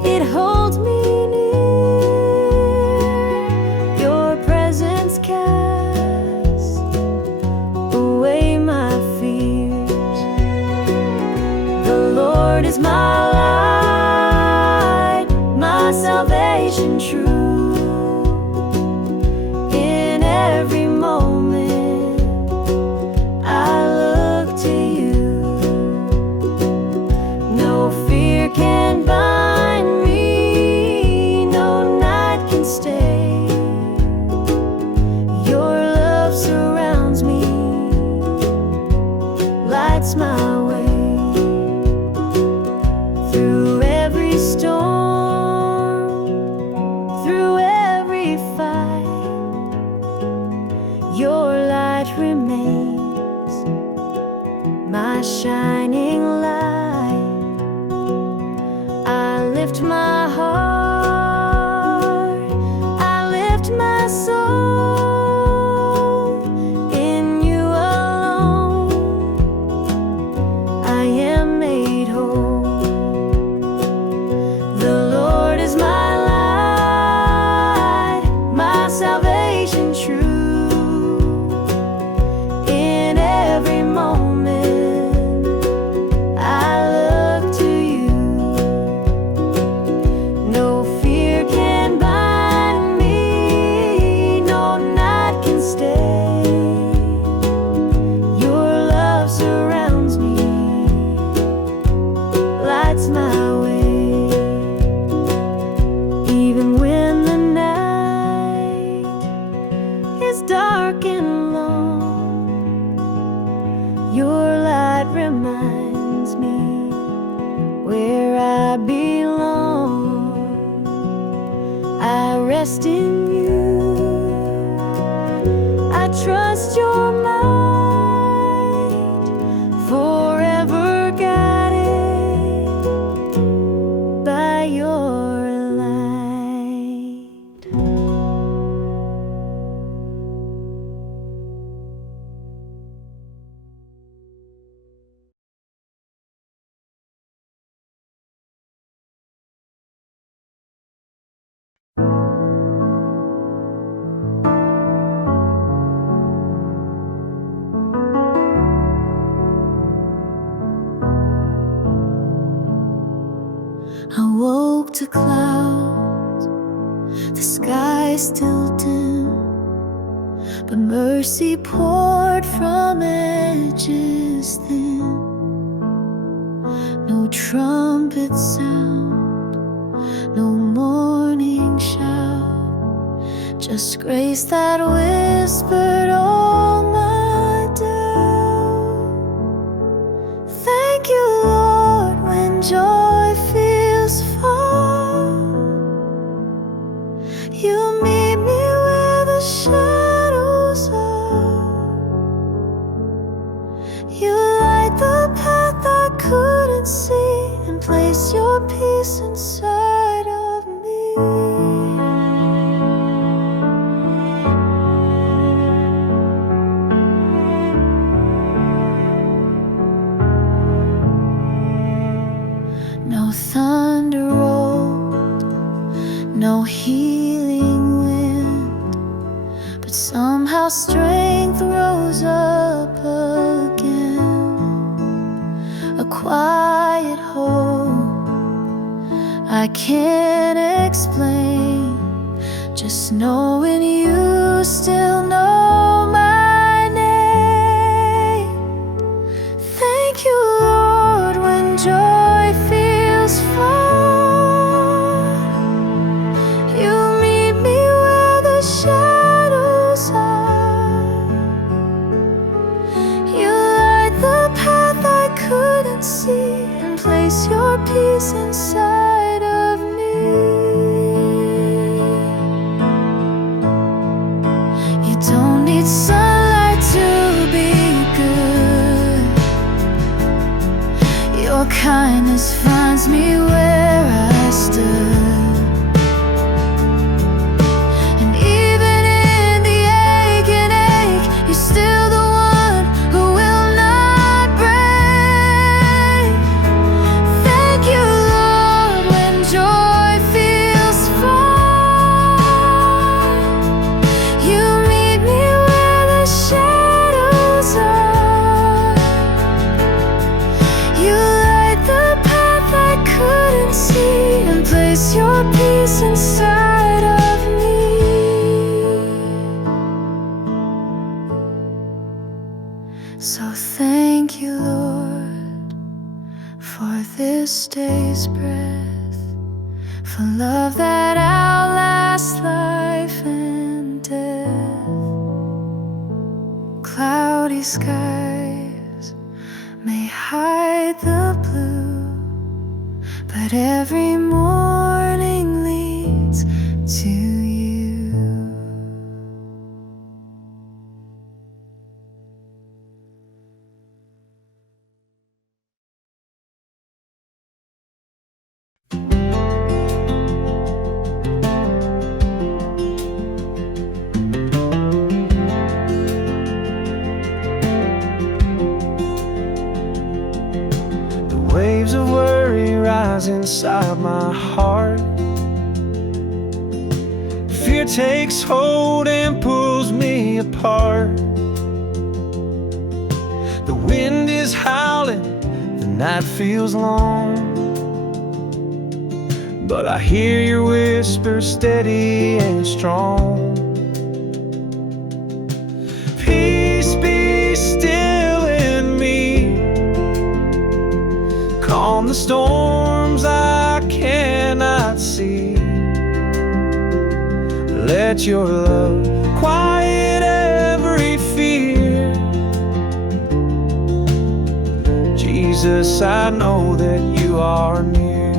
it holds me near. Your presence casts away my fears. The Lord is my light, my salvation true. In every moment I look to you. No fear can bind me, no night can stay. Your love surrounds me, lights my way. Through every storm, through every fight, your light remains my shining light. I lift my heart, I lift my soul. In you alone I am made whole. The Lord is my light, my salvation true. In every moment I look to you. No fear can bind me, no night can stay. Your love surrounds me, lights my way. Even when the night is dark and long, your light reminds me where I belong. I rest in you, I trust your might, forever guided by your light. I woke to clouds, the sky still dim, but mercy poured from edges thin. No trumpet sound, no morning shout, just grace that whispered all my doubt. Thank you, Lord, when joy feels far. You meet me where the shadows are. You light the path I couldn't see and place your peace inside of me. healing wind, but somehow strength rose up again. A quiet hope I can't explain, just knowing you still know my name. Thank you, Lord, when joy feels far. You meet me where the shadows are. You light the path I couldn't see and place your peace inside of me. You don't need sunlight to be good. Your kindness finds me where I stood. And even in the aching ache, you're still the one who will not break. Thank you, Lord, when joy feels far. You meet me where the shadows are. You light the path I couldn't see and place your peace inside of me. So thank you, Lord, for this day's breath, for love that outlasts life and death. Cloudy skies may hide the blue, but every morning leads to you. The waves of worry rise inside my heart. Fear takes hold and pulls me apart. The wind is howling, the night feels long, but I hear your whisper steady and strong. Peace be still in me, calm the storms I cannot see. Let your love quiet every fear. Jesus, I know that you are near.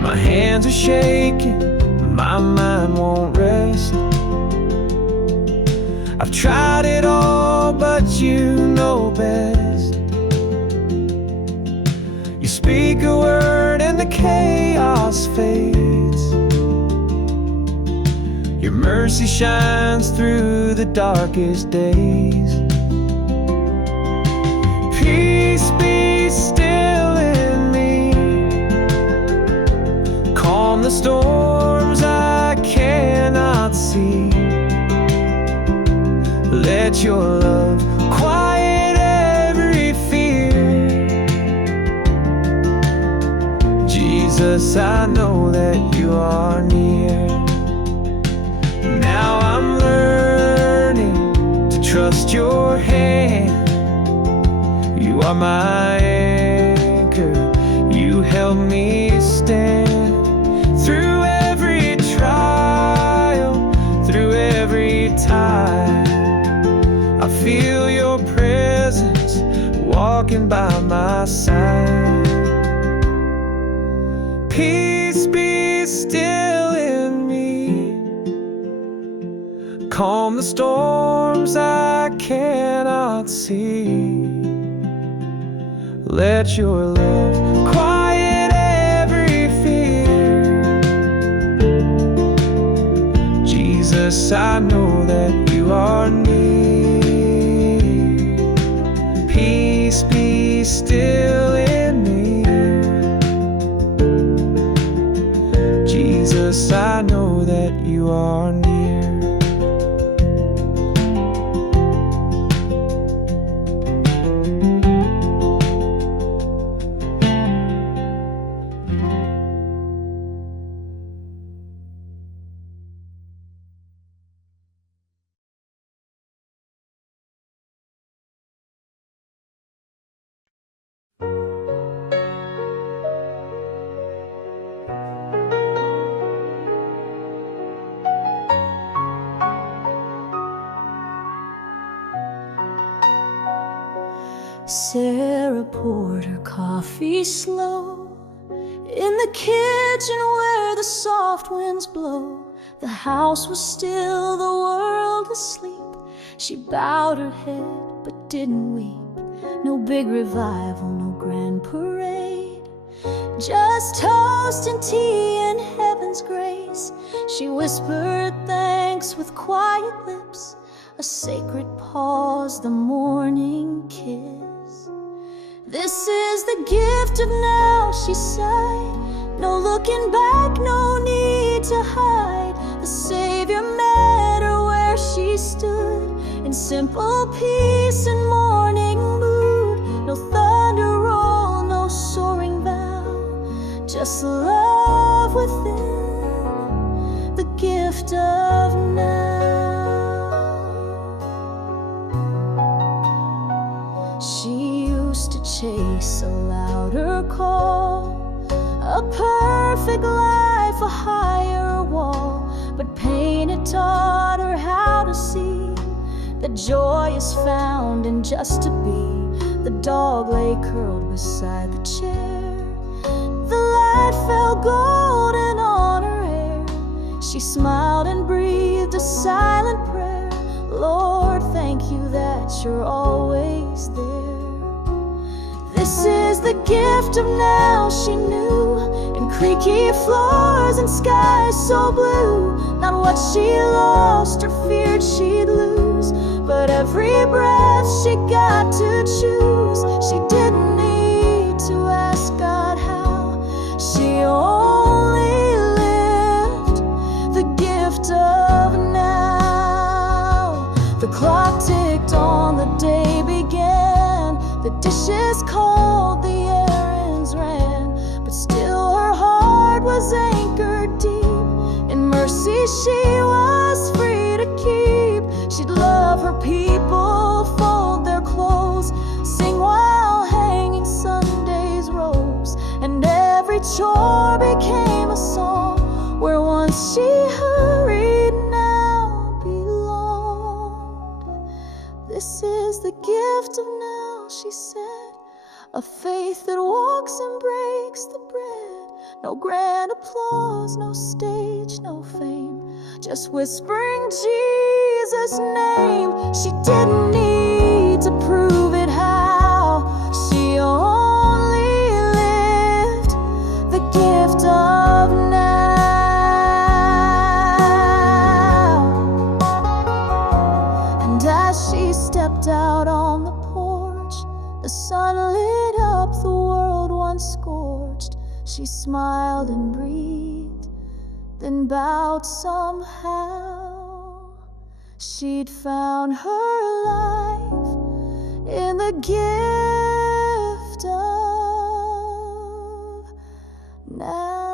My hands are shaking, my mind won't rest. I've tried it all, but you know best. You speak a word and the chaos fades. Your mercy shines through the darkest days. Peace be still in me, calm the storms I cannot see. Let your love quiet every fear. Jesus, I know that you are near. Now I'm learning to trust your hand. You are my anchor, you help me stand through every trial, through every tide. I feel your presence walking by my side. Peace be still in me, calm the storms I cannot see. Let your love quiet every fear. Jesus, I know that you are near. Peace be still in me, Jesus, I know that you are near. Sarah poured her coffee slow in the kitchen where the soft winds blow. The house was still, the world asleep. She bowed her head but didn't weep. No big revival, no grand parade, just toast and tea and heaven's grace. She whispered thanks with quiet lips, a sacred pause, the morning kiss. This is the gift of now, she sighed. No looking back, no need to hide. The Savior met her where she stood, in simple peace and morning mood. No thunder roll, no soaring vow, just love within, the gift of now. She used to chase a louder call, a perfect life, a higher wall. But pain had taught her how to see that joy is found in just to be. The dog lay curled beside the chair, the light fell golden on her hair. She smiled and breathed a silent prayer. Lord, thank you that you're always there. This is the gift of now, she knew, in creaky floors and skies so blue. Not what she lost or feared she'd lose, but every breath she got to choose. She didn't need to ask God how, she only lived the gift of now. The clock ticked on, the day began, the dishes cold, the errands ran, but still her heart was anchored deep. In mercy she was free to keep. She'd love her people, fold their clothes, sing while hanging Sunday's robes, and every chore became a song where once she hurried, now belonged. This is the gift of now, she said, a faith that walks and breaks the bread. No grand applause, no stage, no fame, just whispering Jesus' name. She didn't need to prove it how, she only lived the gift of now. And as she stepped out on the porch, the sun lit up the world once scorched. She smiled and breathed, then bowed somehow. She'd found her life in the gift of now.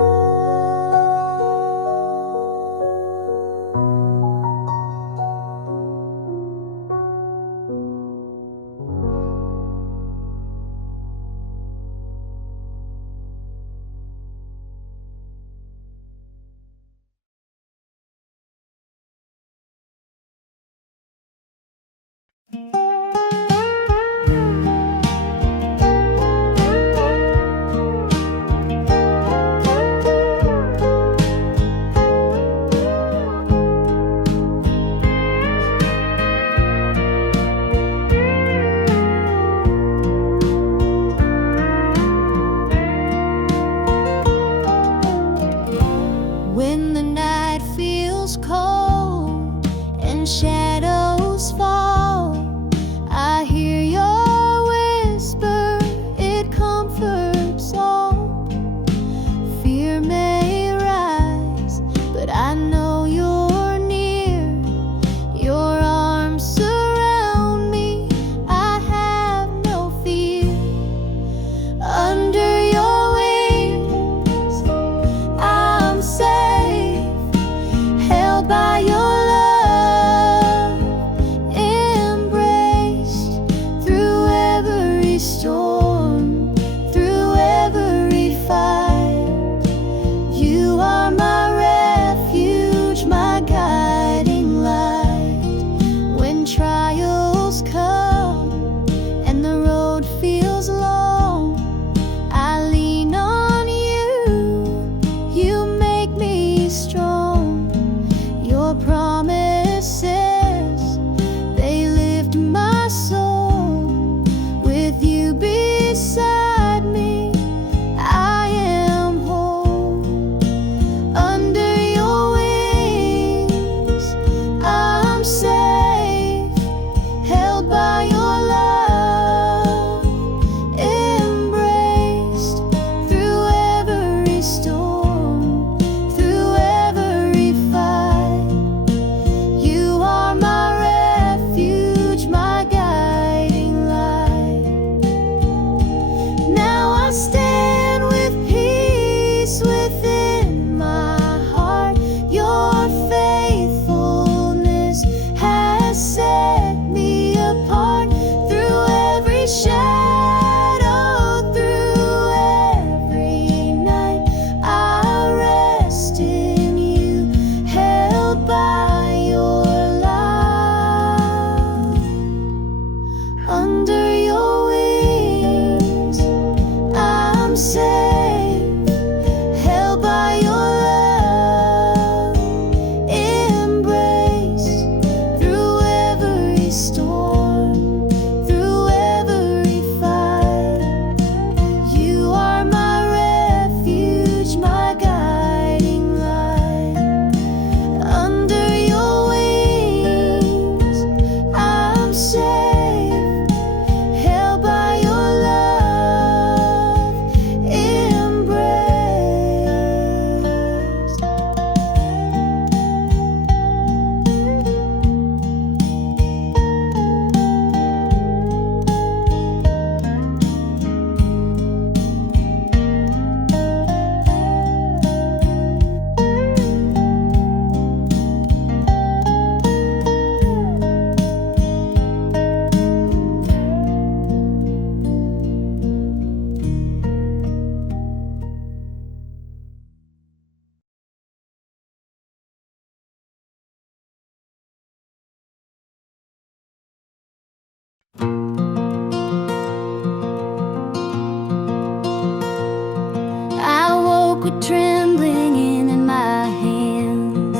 walk with trembling in my hands.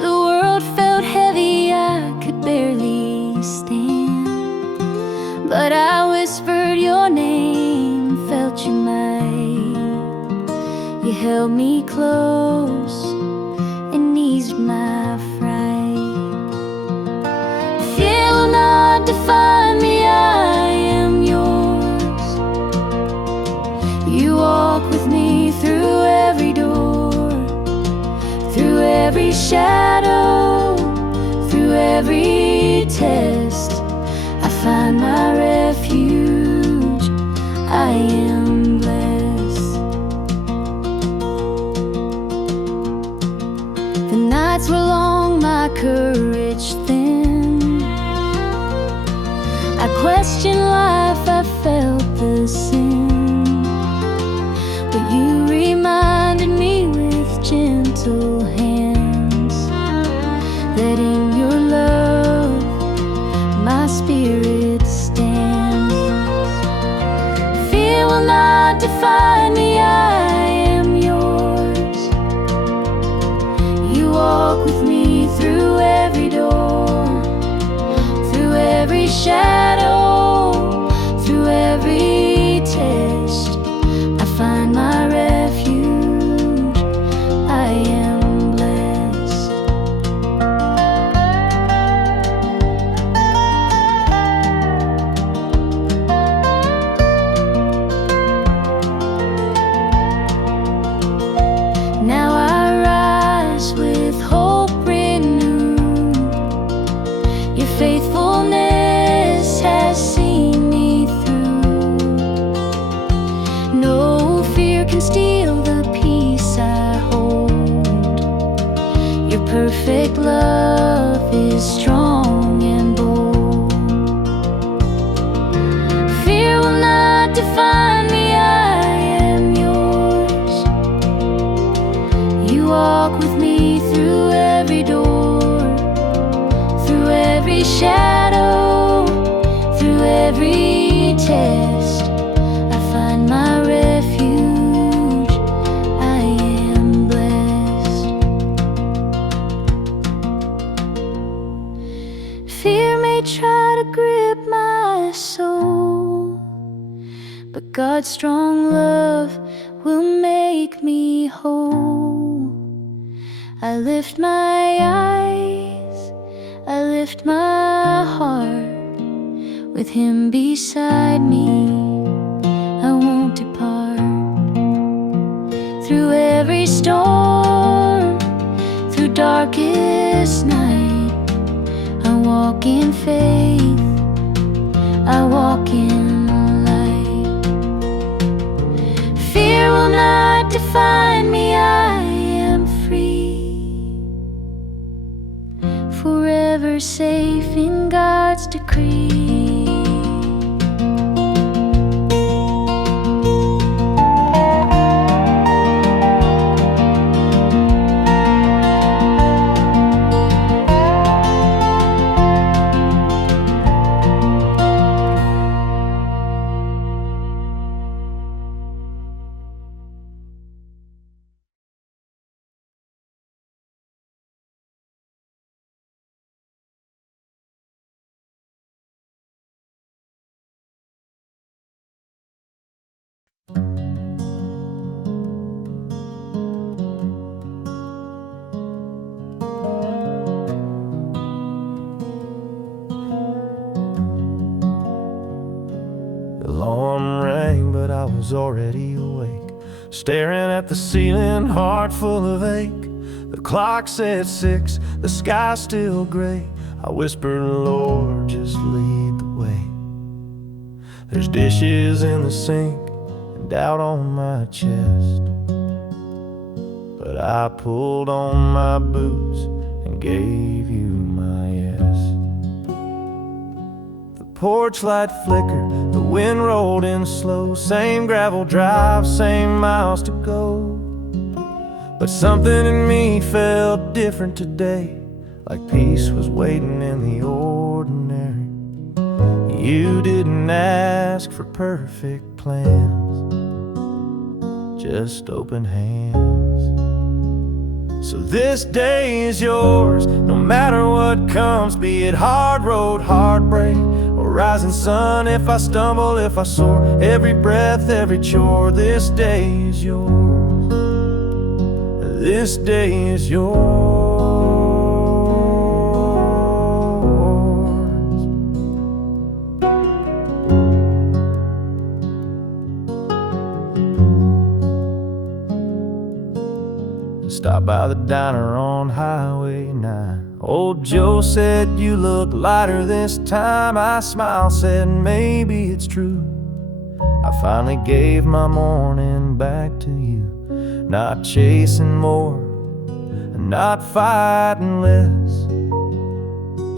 The world felt heavy, I could barely stand. But I whispered your name, felt your might. You held me close and eased my fright. Fear will not define me, I am yours. You walk with me through every door, through every shadow, through every test. I find my refuge, I am blessed. The nights were long, my courage thin. I questioned life, I felt the sin. But you reminded me with gentle hands that in your love my spirit stands. Fear will not define me, I am yours. You walk with me through every door, through every shadow, through every test. I find my refuge, I am blessed. Now I rise with hope renewed. Your faithfulness has seen me through. No fear can steal the peace I hold. Your perfect love is strong and bold. Fear will not define me, I am yours. You walk with me through every door, through every shadow, through every test. I find my refuge, I am blessed. Fear may try to grip my soul, but God's strong love will make me whole. I lift my eyes, I lift my heart. With Him beside me, I won't depart. Through every storm, through darkest night, I walk in faith, I walk in light. Fear will not define me, I am free, forever safe in God's decree. The alarm rang, but I was already awake, staring at the ceiling, heart full of ache. The clock said 6, the sky still gray. I whispered, Lord, just lead the way. There's dishes in the sink and doubt on my chest, but I pulled on my boots and gave you my yes. The porch light flickered, the wind rolled in slow. Same gravel drive, same miles to go. But something in me felt different today, like peace was waiting in the ordinary. You didn't ask for perfect plans, just open hands. So this day is yours, no matter what comes, be it hard road, heartbreak, or rising sun. If I stumble, if I soar, every breath, every chore, this day is yours. This day is yours. Stop by the diner on Highway 9. Old Joe said, "You look lighter this time." I smiled, said, "Maybe it's true." I finally gave my morning back to you. Not chasing more, not fighting less,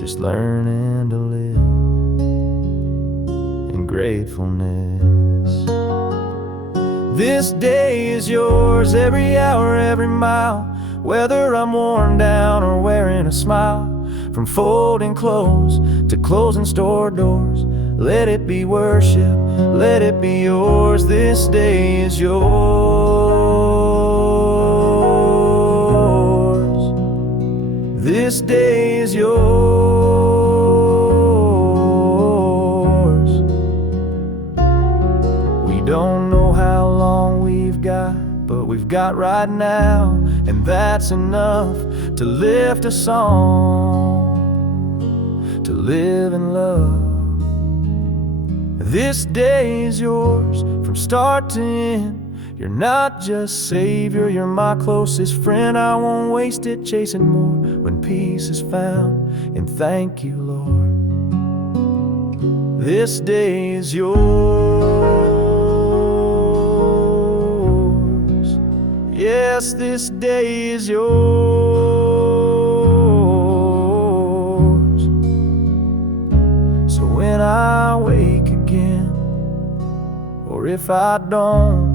just learning to live in gratefulness. This day is yours, every hour, every mile, whether I'm worn down or wearing a smile. From folding clothes to closing store doors, let it be worship, let it be yours. This day is yours. This day is yours. We don't know how long we've got, but we've got right now, and that's enough to lift a song, to live in love. This day is yours from start to end. You're not just Savior, you're my closest friend. I won't waste it chasing more when peace is found. And thank you, Lord. This day is yours. Yes, this day is yours. So when I wake again, or if I don't,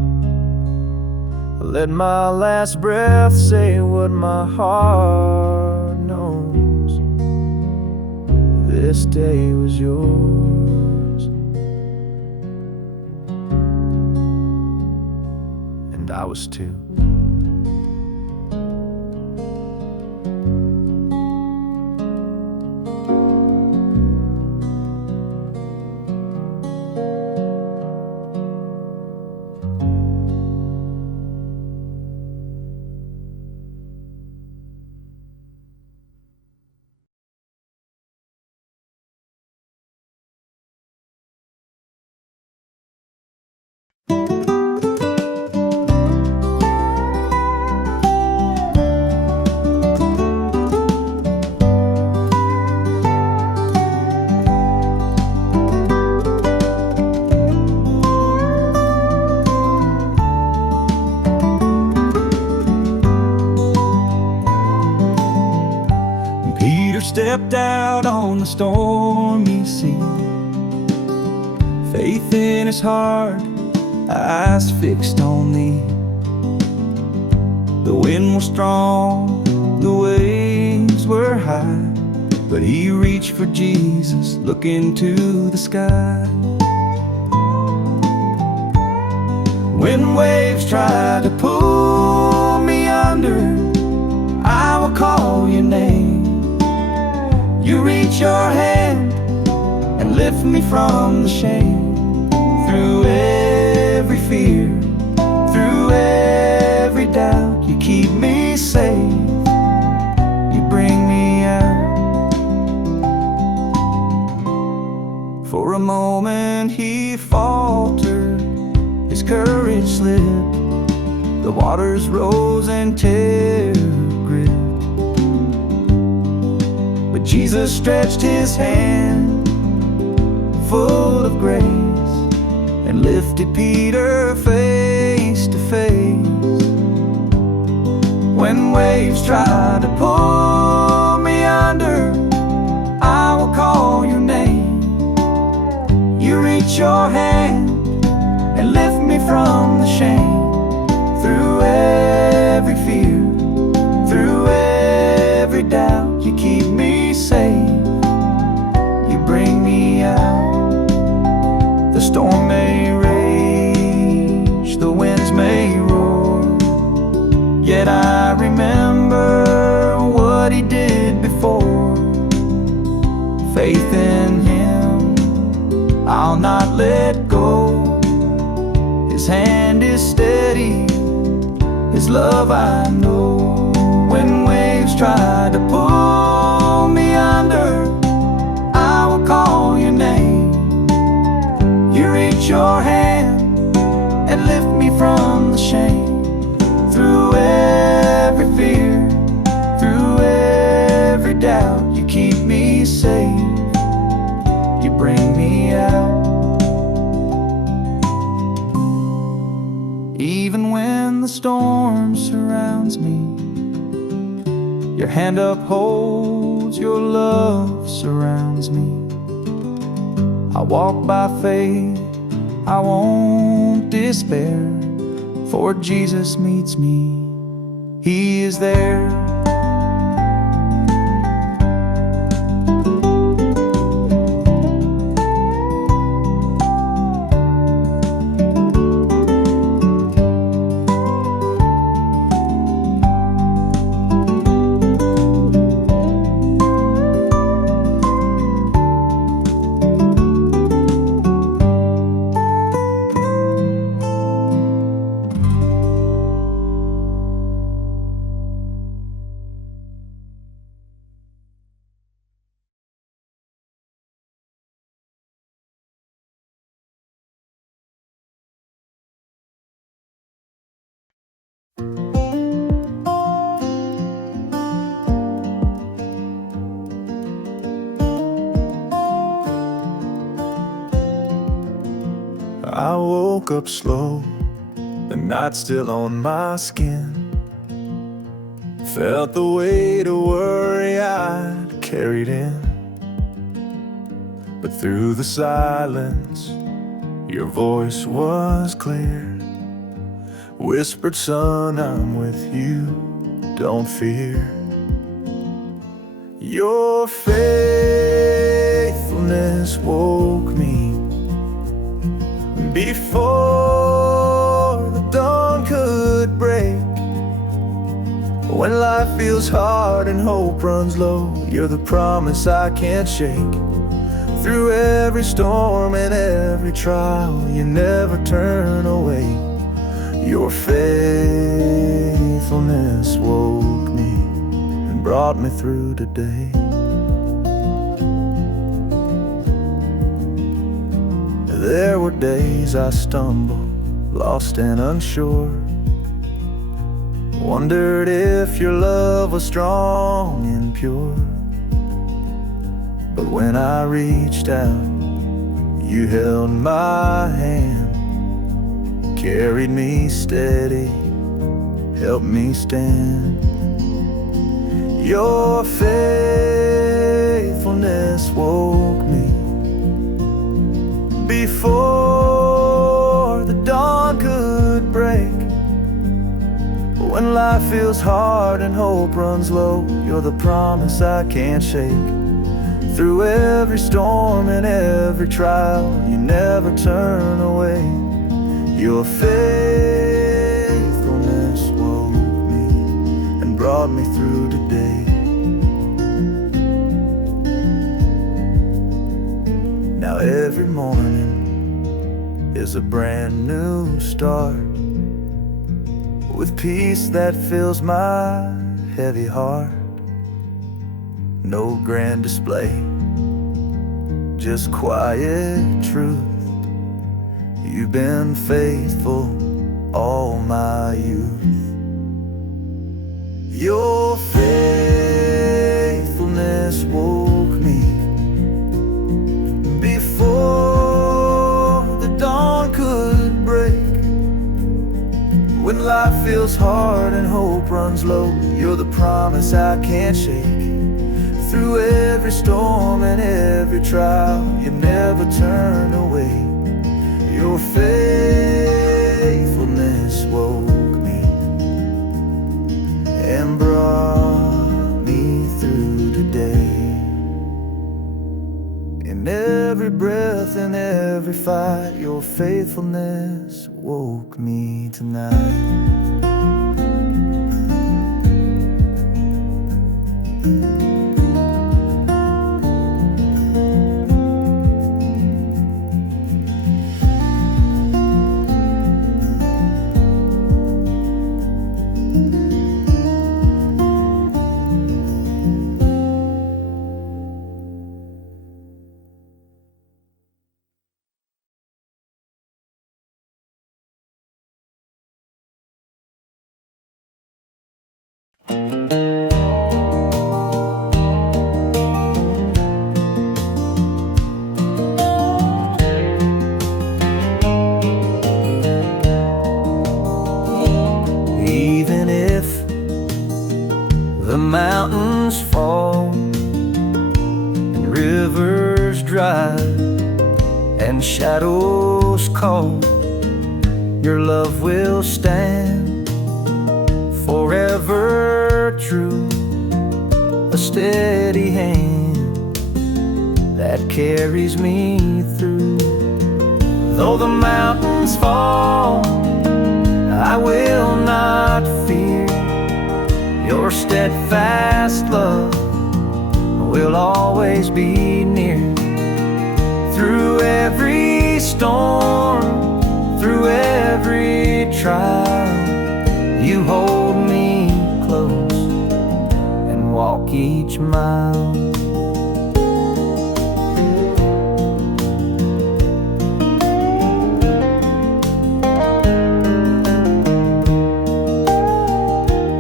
let my last breath say what my heart knows. This day was yours, and I was too. Stepped out on the stormy sea, faith in his heart, eyes fixed on thee. The wind was strong, the waves were high, but he reached for Jesus, looking to the sky. When waves try to pull me under, I will call your name. You reach your hand and lift me from the shame. Through every fear, through every doubt, you keep me safe, you bring me out. For a moment he faltered, his courage slipped, the waters rose and terror gripped. Jesus stretched his hand, full of grace, and lifted Peter face to face. When waves try to pull me under, I will call your name. You reach your hand and lift me from the shame. Through every fear, through every doubt, you keep me safe, you bring me out. The storm may rage, the winds may roar, Yet I remember what He did before. Faith in Him, I'll not let go. His hand is steady, His love I know. When waves try to pull me under, I will call your name. You reach your hand and lift me from the shame. Through every fear, through every doubt, you keep me safe, you bring me out. Even when the storm surrounds me, your hand upholds, your love surrounds me. I walk by faith, I won't despair, for Jesus meets me, He is there. I woke up slow, the night still on my skin. Felt the weight of worry I'd carried in. But through the silence, your voice was clear. Whispered, son, I'm with you, don't fear. Your faithfulness woke me before the dawn could break. When life feels hard and hope runs low, you're the promise I can't shake. Through every storm and every trial, you never turn away. Your faithfulness woke me and brought me through today. There were days I stumbled, lost and unsure. Wondered if your love was strong and pure. But when I reached out, you held my hand, carried me steady, helped me stand. Your faithfulness woke me before the dawn could break. When life feels hard and hope runs low, you're the promise I can't shake. Through every storm and every trial, you never turn away. Your faithfulness woke me and brought me through today. Now every morning is a brand new start, with peace that fills my heavy heart. No grand display, just quiet truth. You've been faithful all my youth. Your faithfulness woke me before the dawn could break. When life feels hard and hope runs low, you're the promise I can't shake. Through every storm and every trial, you never turn away. Your faithfulness woke me and brought me through today. In every breath and every fight, your faithfulness woke me tonight. Even if the mountains fall and rivers dry and shadows call, your love will stand forever true, a steady hand that carries me through. Though the mountains fall, I will not fear. Your steadfast love will always be near. Through every storm, through every trial, you hold me close and walk each mile.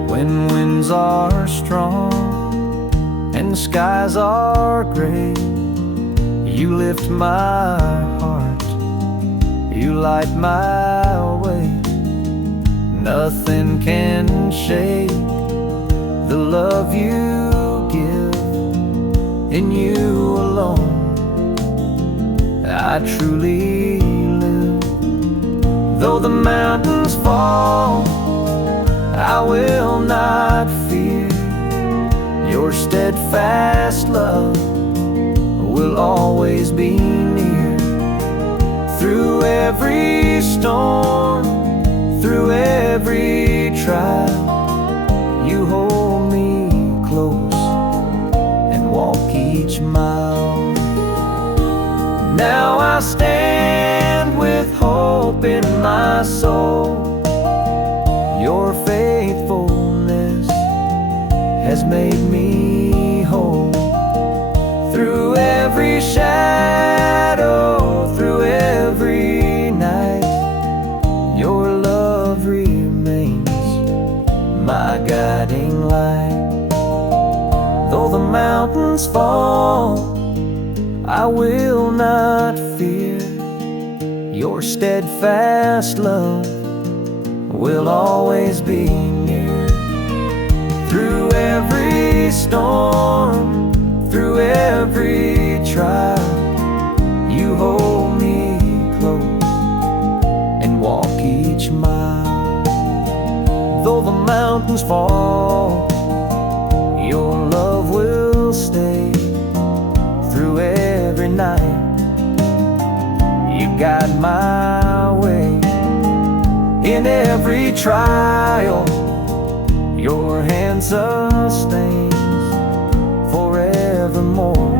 When winds are strong and the skies are gray, you lift my heart, you light my way. Nothing can shake the love you give. In you alone I truly live. Though the mountains fall, I will not fear. Your steadfast love will always be near. Through every storm, through every trial, you hold me close and walk each mile. Now I stand with hope in my soul. Your faithfulness has made me whole. Through every shadow, through every night, your love remains my guiding light. Though the mountains fall, I will not fear. Your steadfast love will always be near. Through every storm, through every trial, you hold me close and walk each mile. Though the mountains fall, your love will stay. Through every night, you guide my way. In every trial, your hand sustains. Forevermore,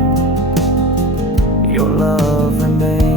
your love remains.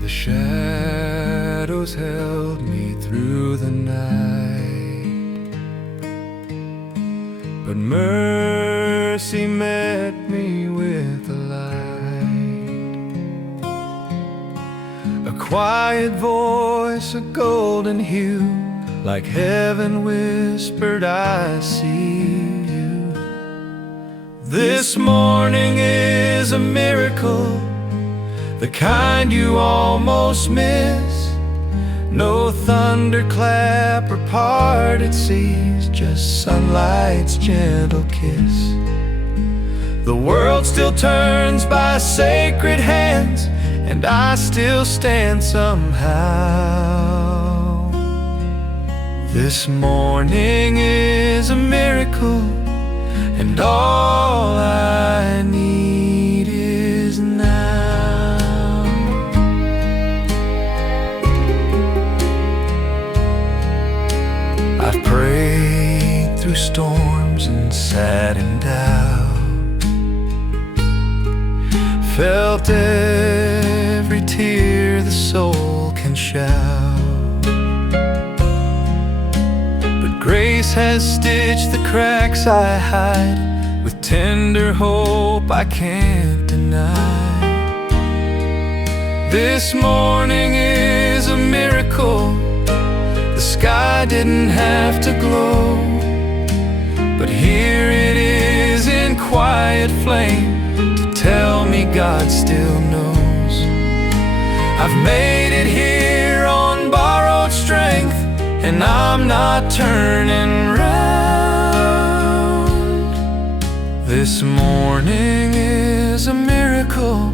The shadows held me through the night, but mercy met me with the light. A quiet voice, a golden hue, like heaven whispered, I see you. This morning is is a miracle, the kind you almost miss. No thunderclap or parted seas, just sunlight's gentle kiss. The world still turns by sacred hands, and I still stand somehow. This morning is a miracle, and all I need is now. I've prayed through storms and sat in doubt, felt every tear the soul can shout. But grace has stitched the cracks I hide with tender hope I can't deny. This morning is a miracle. The sky didn't have to glow, but here it is in quiet flame to tell me God still knows. I've made it here on borrowed strength, and I'm not turning round. This morning is a miracle,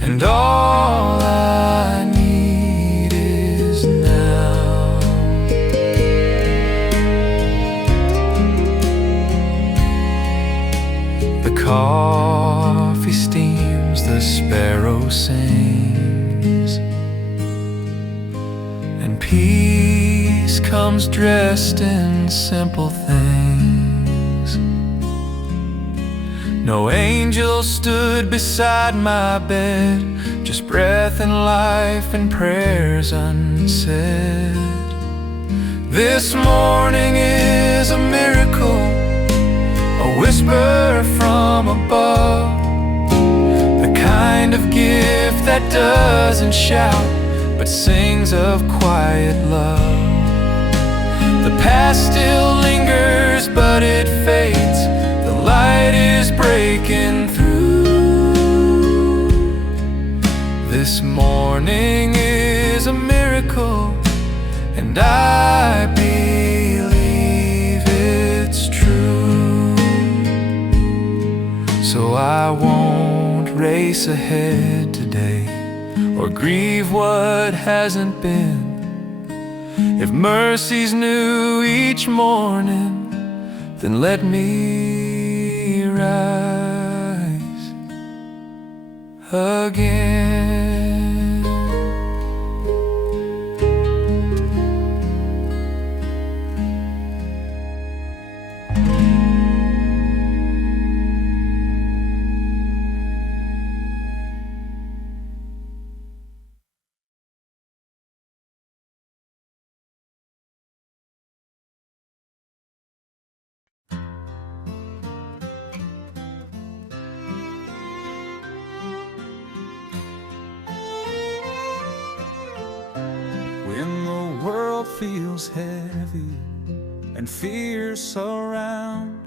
and all I need is now. The coffee steams, the sparrow sings, and peace comes dressed in simple things. No angel stood beside my bed, just breath and life and prayers unsaid. This morning is a miracle, a whisper from above, the kind of gift that doesn't shout but sings of quiet love. The past still lingers, but it fades. The light is breaking through. This morning is a miracle, and I believe it's true. So I won't race ahead today or grieve what hasn't been. If mercy's new each morning, then let me rise again. When the world feels heavy and fears surround,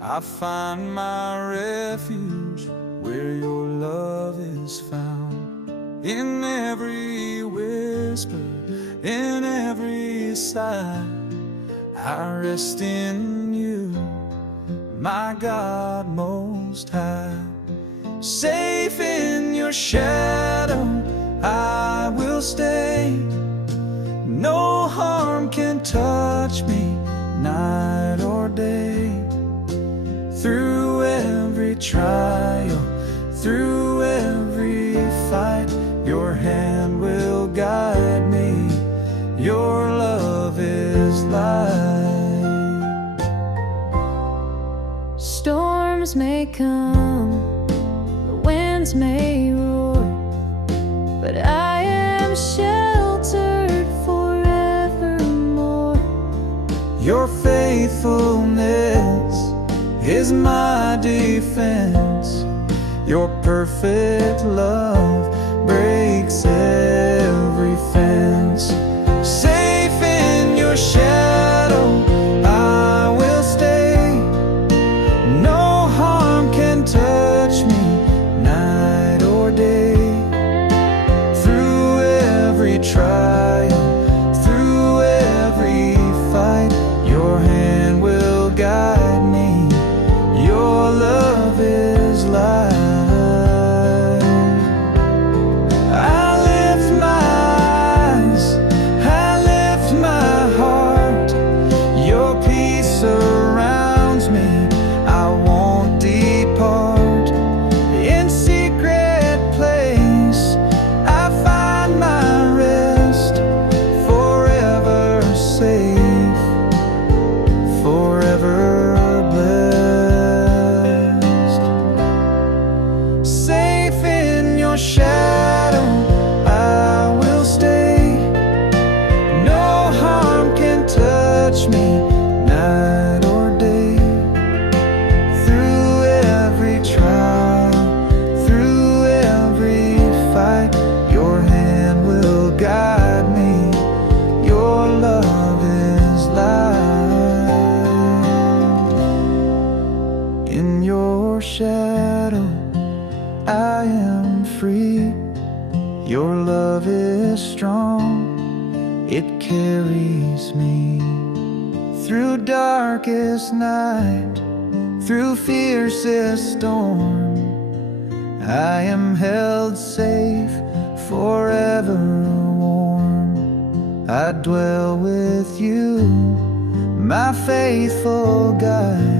I find my refuge where your love is found. In every whisper, in every sigh, I rest in you, my God most high. Safe in your shadow, I will stay. No harm can touch me, night or day. Through every trial, through every fight, your hand will guide me. Your love is light. Storms may come, the winds may roar, but I am sheltered forevermore. Your faithfulness is my defense. Your perfect love breaks every fence. Safe in your shadow, I will stay. No harm can touch me, In your shadow I am free. Your love is strong, it carries me through darkest night, through fiercest storm. I am held safe, forever warm. I dwell with you, my faithful guide.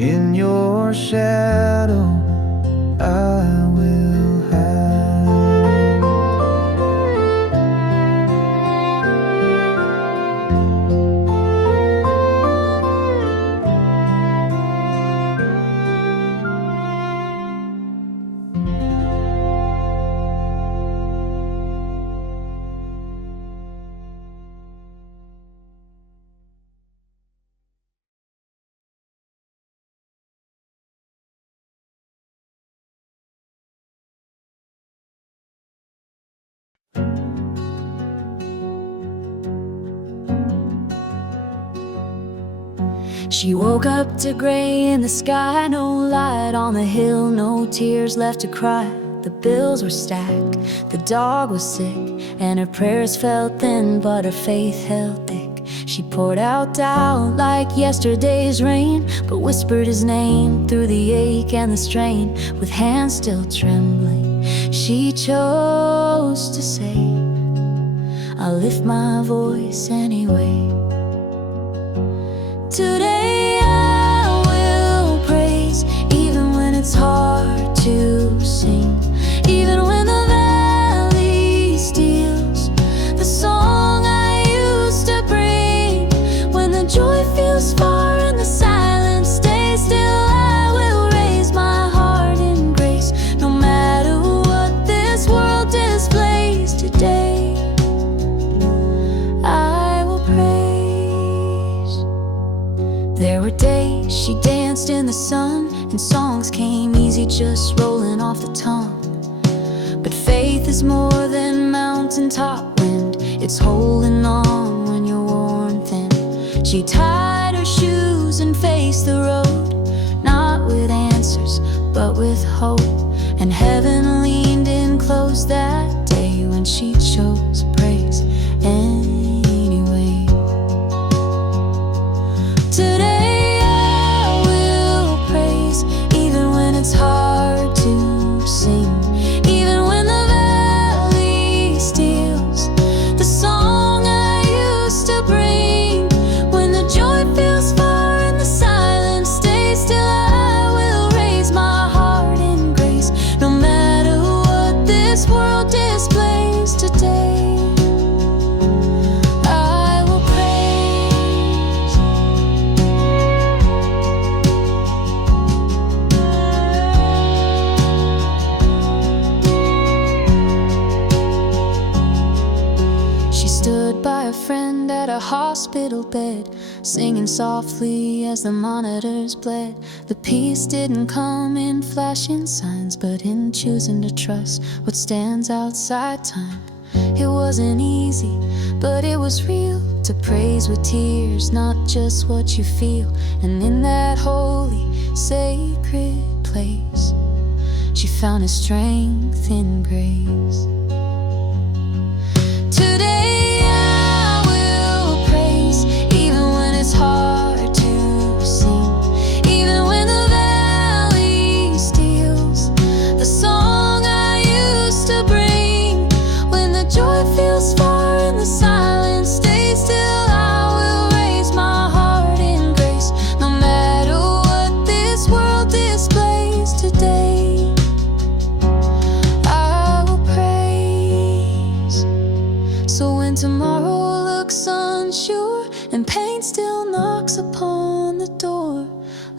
In your shadow I will hide. She woke up to gray in the sky, no light on the hill, no tears left to cry. The bills were stacked, the dog was sick, and her prayers felt thin, but her faith held thick. She poured out doubt like yesterday's rain, but whispered his name through the ache and the strain. With hands still trembling, she chose to say, I'll lift my voice anyway. Today I will praise, even when it's hard to sing, even when the valley steals the song I used to bring. When the joy feels far and the silence stays still, I will raise my heart in grace. No matter what this world displays today, I will praise. There were days she danced in the sun, and songs came easy, just rolling off the tongue. But faith is more than mountaintop wind, it's holding on when you're worn thin. She tied her shoes and faced the road, not with answers, but with hope. And heaven leaned in close that day when she chose praise anyway. Today I will praise, even when it's hard to sing, even when the valley steals the song I used to bring. When the joy feels far and the silence stays still, I will raise my heart in grace. No matter what this world displays today, I will praise. She stood by a friend at a hospital bed, singing softly as the monitors bled. The peace didn't come in flashing signs, but in choosing to trust what stands outside time. It wasn't easy, but it was real, to praise with tears, not just what you feel. And in that holy, sacred place, she found his strength in grace. Today I will praise, even when it's hard to sing, even when the valley steals the song I used to bring. When the joy feels far and the silence stays still, I will raise my heart in grace. No matter what this world displays today, I will praise. So when tomorrow looks unsure and pain still knocks upon the door,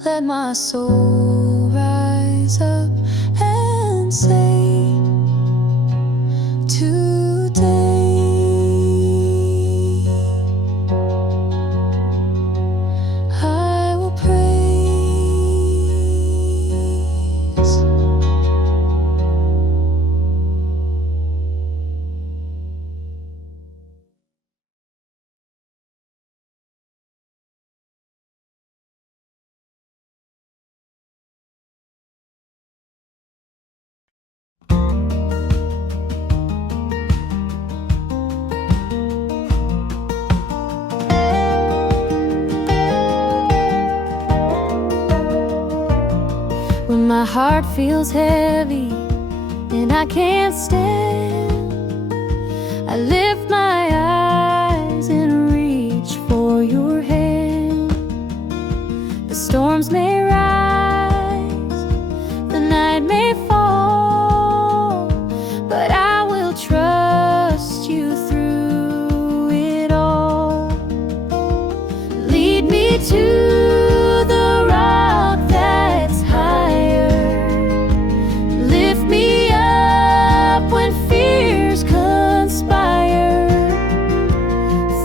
let my soul rise up and say, my heart feels heavy and I can't stand, I lift my eyes and reach for your hand. The storms may rise, the night may fall, but I will trust you through it all. Lead me to the rock that's higher, lift me up when fears conspire.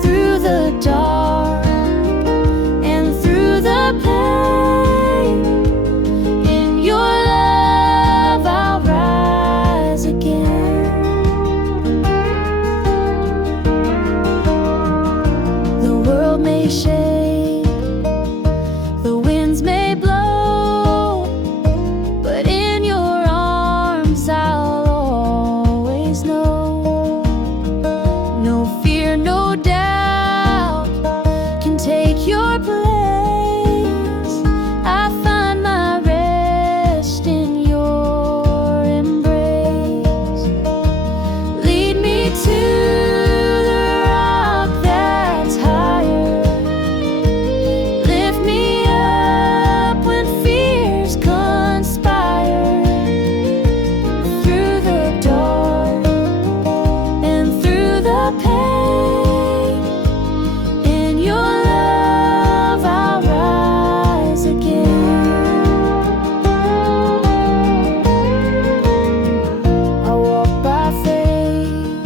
Through the dark and through the pain, in your love I'll rise again. The world may shake, the winds may blow, but in your arms I'll always know. No fear, no doubt can take your place. I find my rest in your embrace. Lead me to the rock that's higher, lift me up when fears conspire. Through the dark and through the pain, in your love I'll rise again. I walk by faith,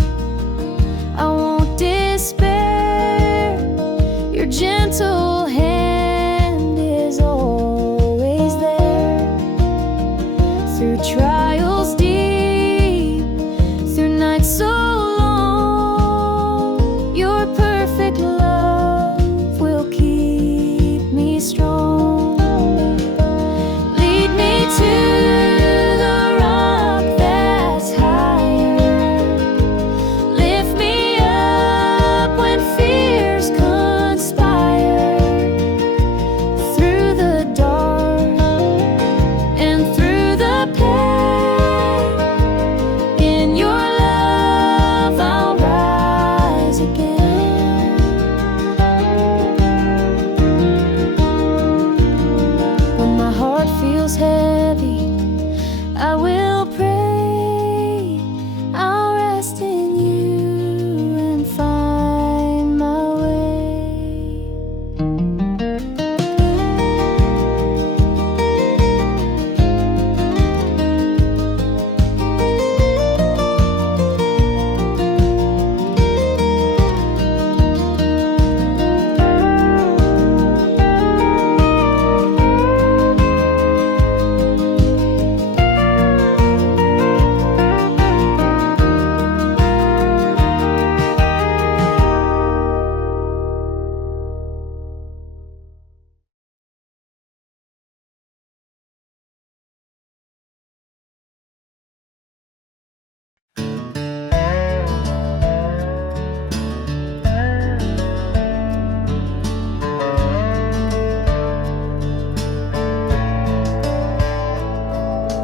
I won't despair. Your gentle hand is always there. Through trials deep, through nights so long, your perfect love will keep me strong. Lead me to the rock that's higher, lift me up when fears conspire. Through the dark and through the pain, in your love I'll rise again. When my heart feels heavy, I will pray. I'll rest in you and find my way.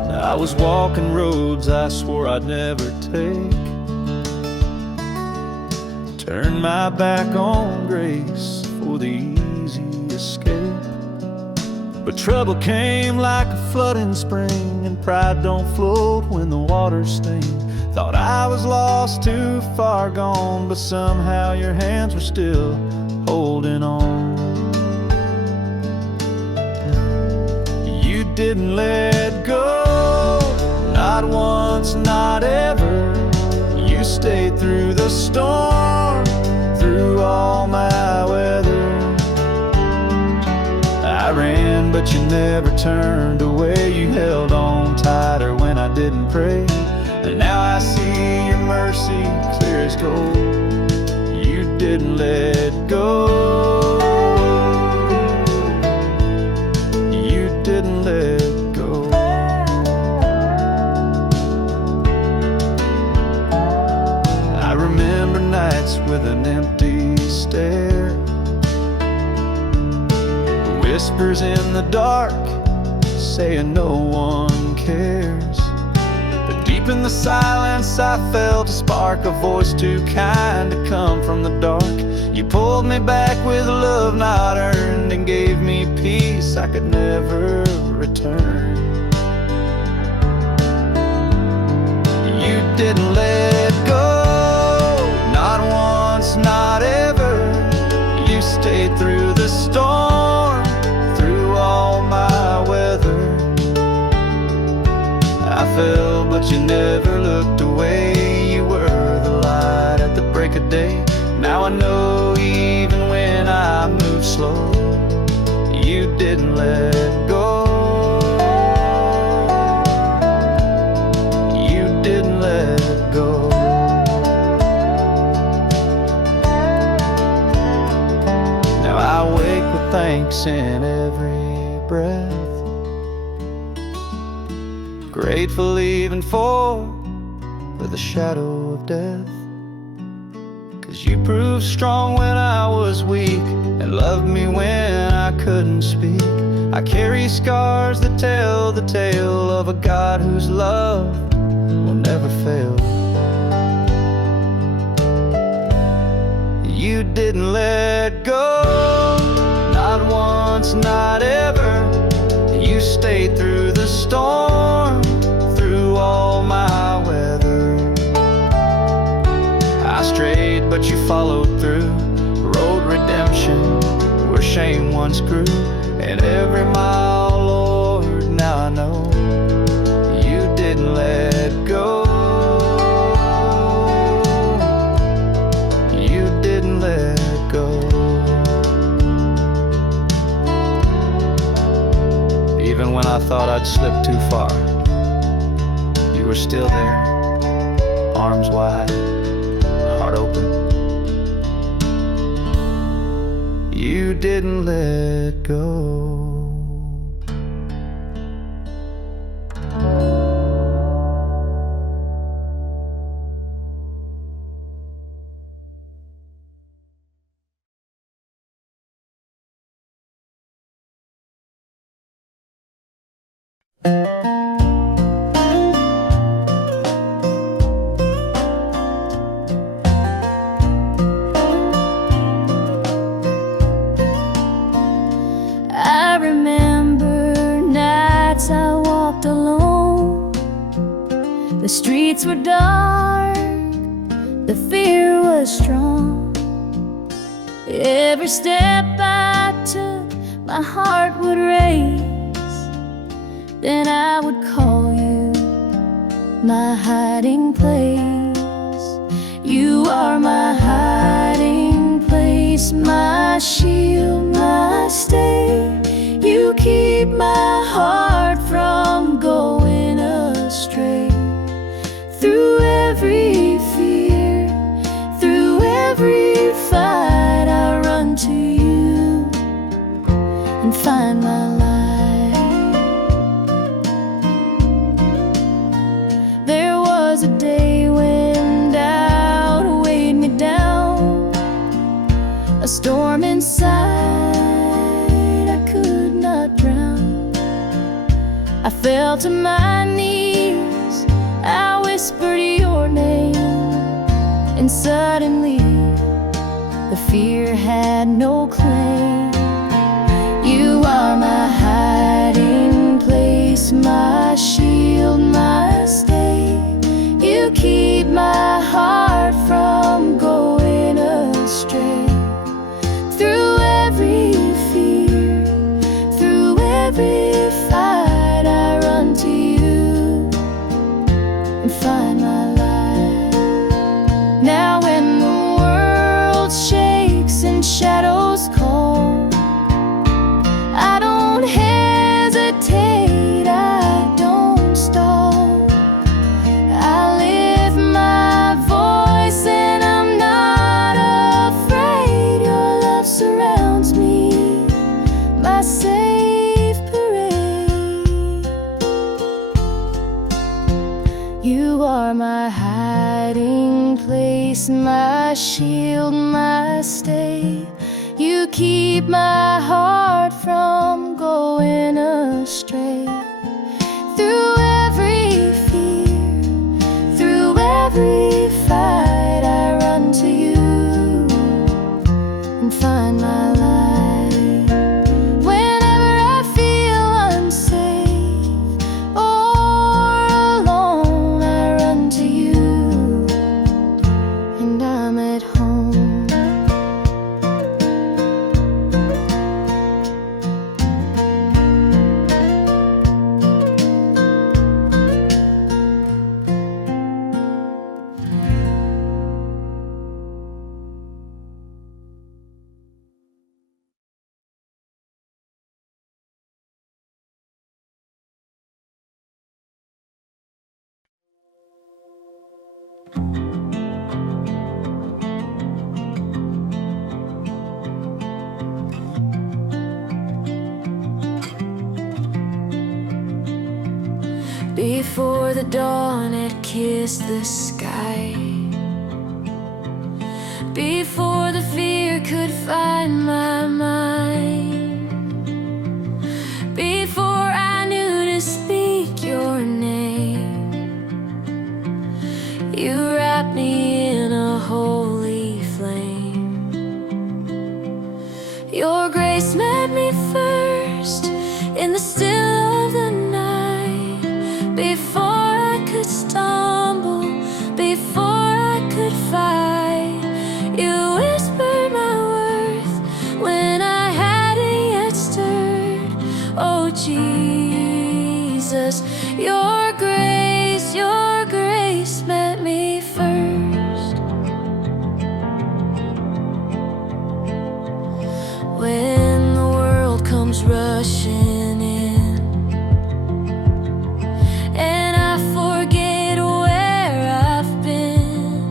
I was walking roads I swore I'd never take, turned my back on grace for the easy escape. But trouble came like a flooding spring, and pride don't float when the water's stained. Thought I was lost, too far gone, but somehow your hands were still holding on. You didn't let go, not once, not ever. You stayed through the storm, through all my weather. I ran, but you never turned away. You held on tighter when I didn't pray. And now I see your mercy clear as gold. You didn't let go. You didn't let go. I remember nights with an empty stare, whispers in the dark, saying no one cares. But deep in the silence I felt a spark, a voice too kind to come from the dark. You pulled me back with love not earned and gave me peace I could never return. You didn't let go, not once, not ever. You stayed through the storm, through all my weather. I fell, but you never looked away. You were the light at the break of day. Now I know even when I move slow, you didn't let go. You didn't let go. Now I wake with thanks in every breath, grateful even for the shadow of death. 'Cause you proved strong when I was weak and loved me when I couldn't speak. I carry scars that tell the tale of a God whose love will never fail. You didn't let go, not once, not ever. You stayed through the storm, through all my weather. I strayed, but you followed through, road redemption where shame once grew. And every mile, Lord, now I know you didn't let go. You didn't let go. Even when I thought I'd slipped too far, you were still there, arms wide, heart open. You didn't let go. I remember nights I walked alone. The streets were dark, the fear was strong. Every step I took, my heart would race. Then I would call you my hiding place. You are my hiding place, my shield, my stay. You keep my heart from going astray. Through every fear, through every fight, I run to you and find my life. There was a day when doubt weighed me down, a storm inside I could not drown. I fell to my knees, I whispered your name, and suddenly the fear had no claim. You are my hiding place, my shield, my stay. You keep my heart from going astray. Through every fear, through every fight, I run to you and find my life. Now when the world shakes and shadows call, I don't hesitate, I don't stall. I lift my voice and I'm not afraid. Your love surrounds me, my safe parade. You are my hiding place, my shield, my stay. You keep my heart from going astray. before the dawn had kissed the sky, before the fear could find my mind, before I knew to speak your name. You wrapped me in a holy flame. Your grace met me first in the still of the night, before I could stumble, before I could fight. You whispered my worth when I hadn't yet stirred. Oh Jesus, your grace met me first. When the world comes rushing in and I forget where I've been,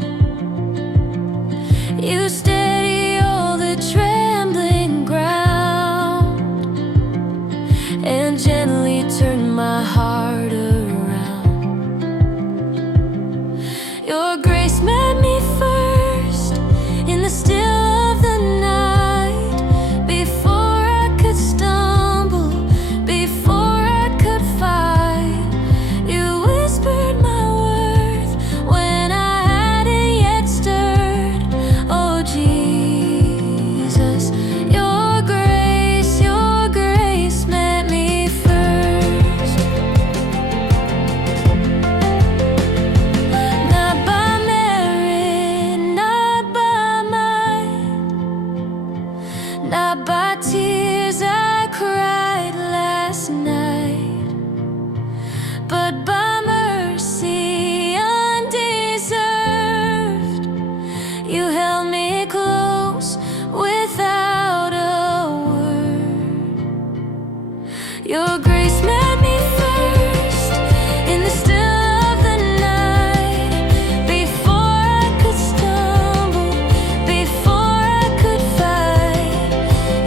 you steady all the trembling ground and gently turn my heart around. Your grace met me first in the still of the night, before I could stumble, before I could fight. You whispered my worth when I hadn't yet stirred. Oh Jesus, your grace met me first. Not by merit, not by might, not by tears I cried last night, but by mercy undeserved. You held me close without a word. Your grace met me first in the still of the night, before I could stumble, before I could fight.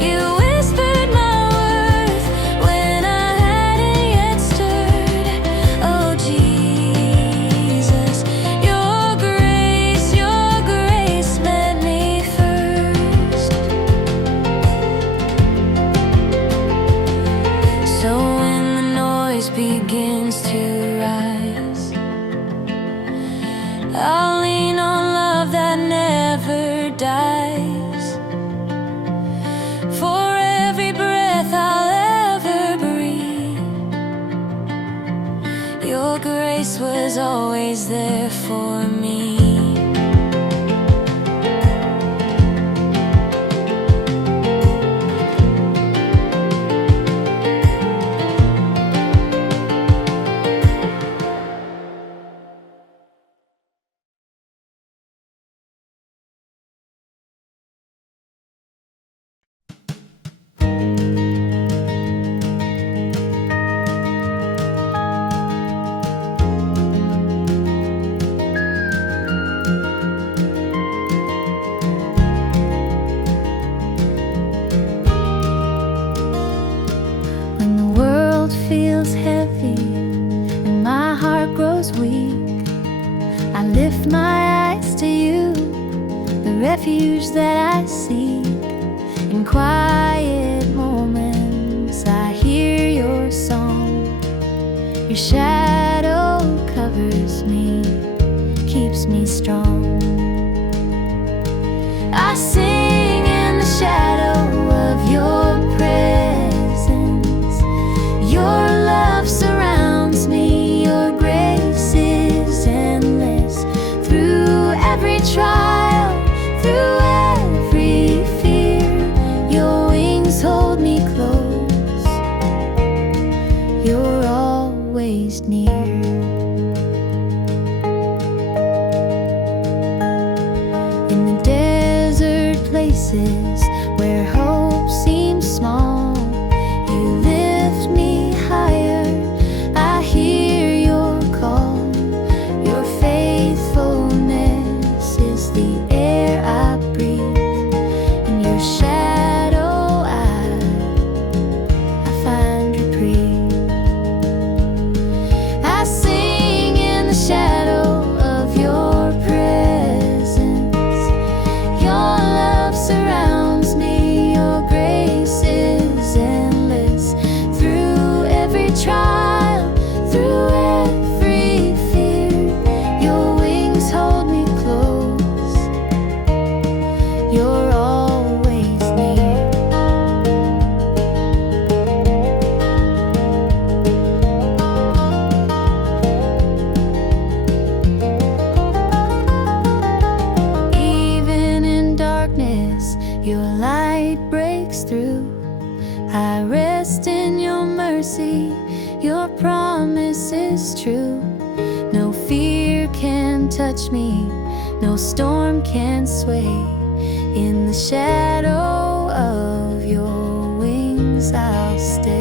You whispered my worth when I hadn't yet stirred. Oh Jesus, your grace met me first. So when the noise begins to rise, I'll lean on love that never dies. For every breath I'll ever breathe, your grace was always there for me. When the world feels heavy and my heart grows weak, I lift my eyes to you, the refuge that I seek. In quiet moments I hear your song. Your shadow covers me, keeps me strong. I sing in the shadow of your presence. Your love surrounds me, your grace is endless. Through every trial, through every fear, your wings hold me close. You're always near. In the desert places where hope seems small, you lift me higher. I hear your call. Your faithfulness is the Your promise is true. No fear can touch me, no storm can sway. In the shadow of your wings I'll stay.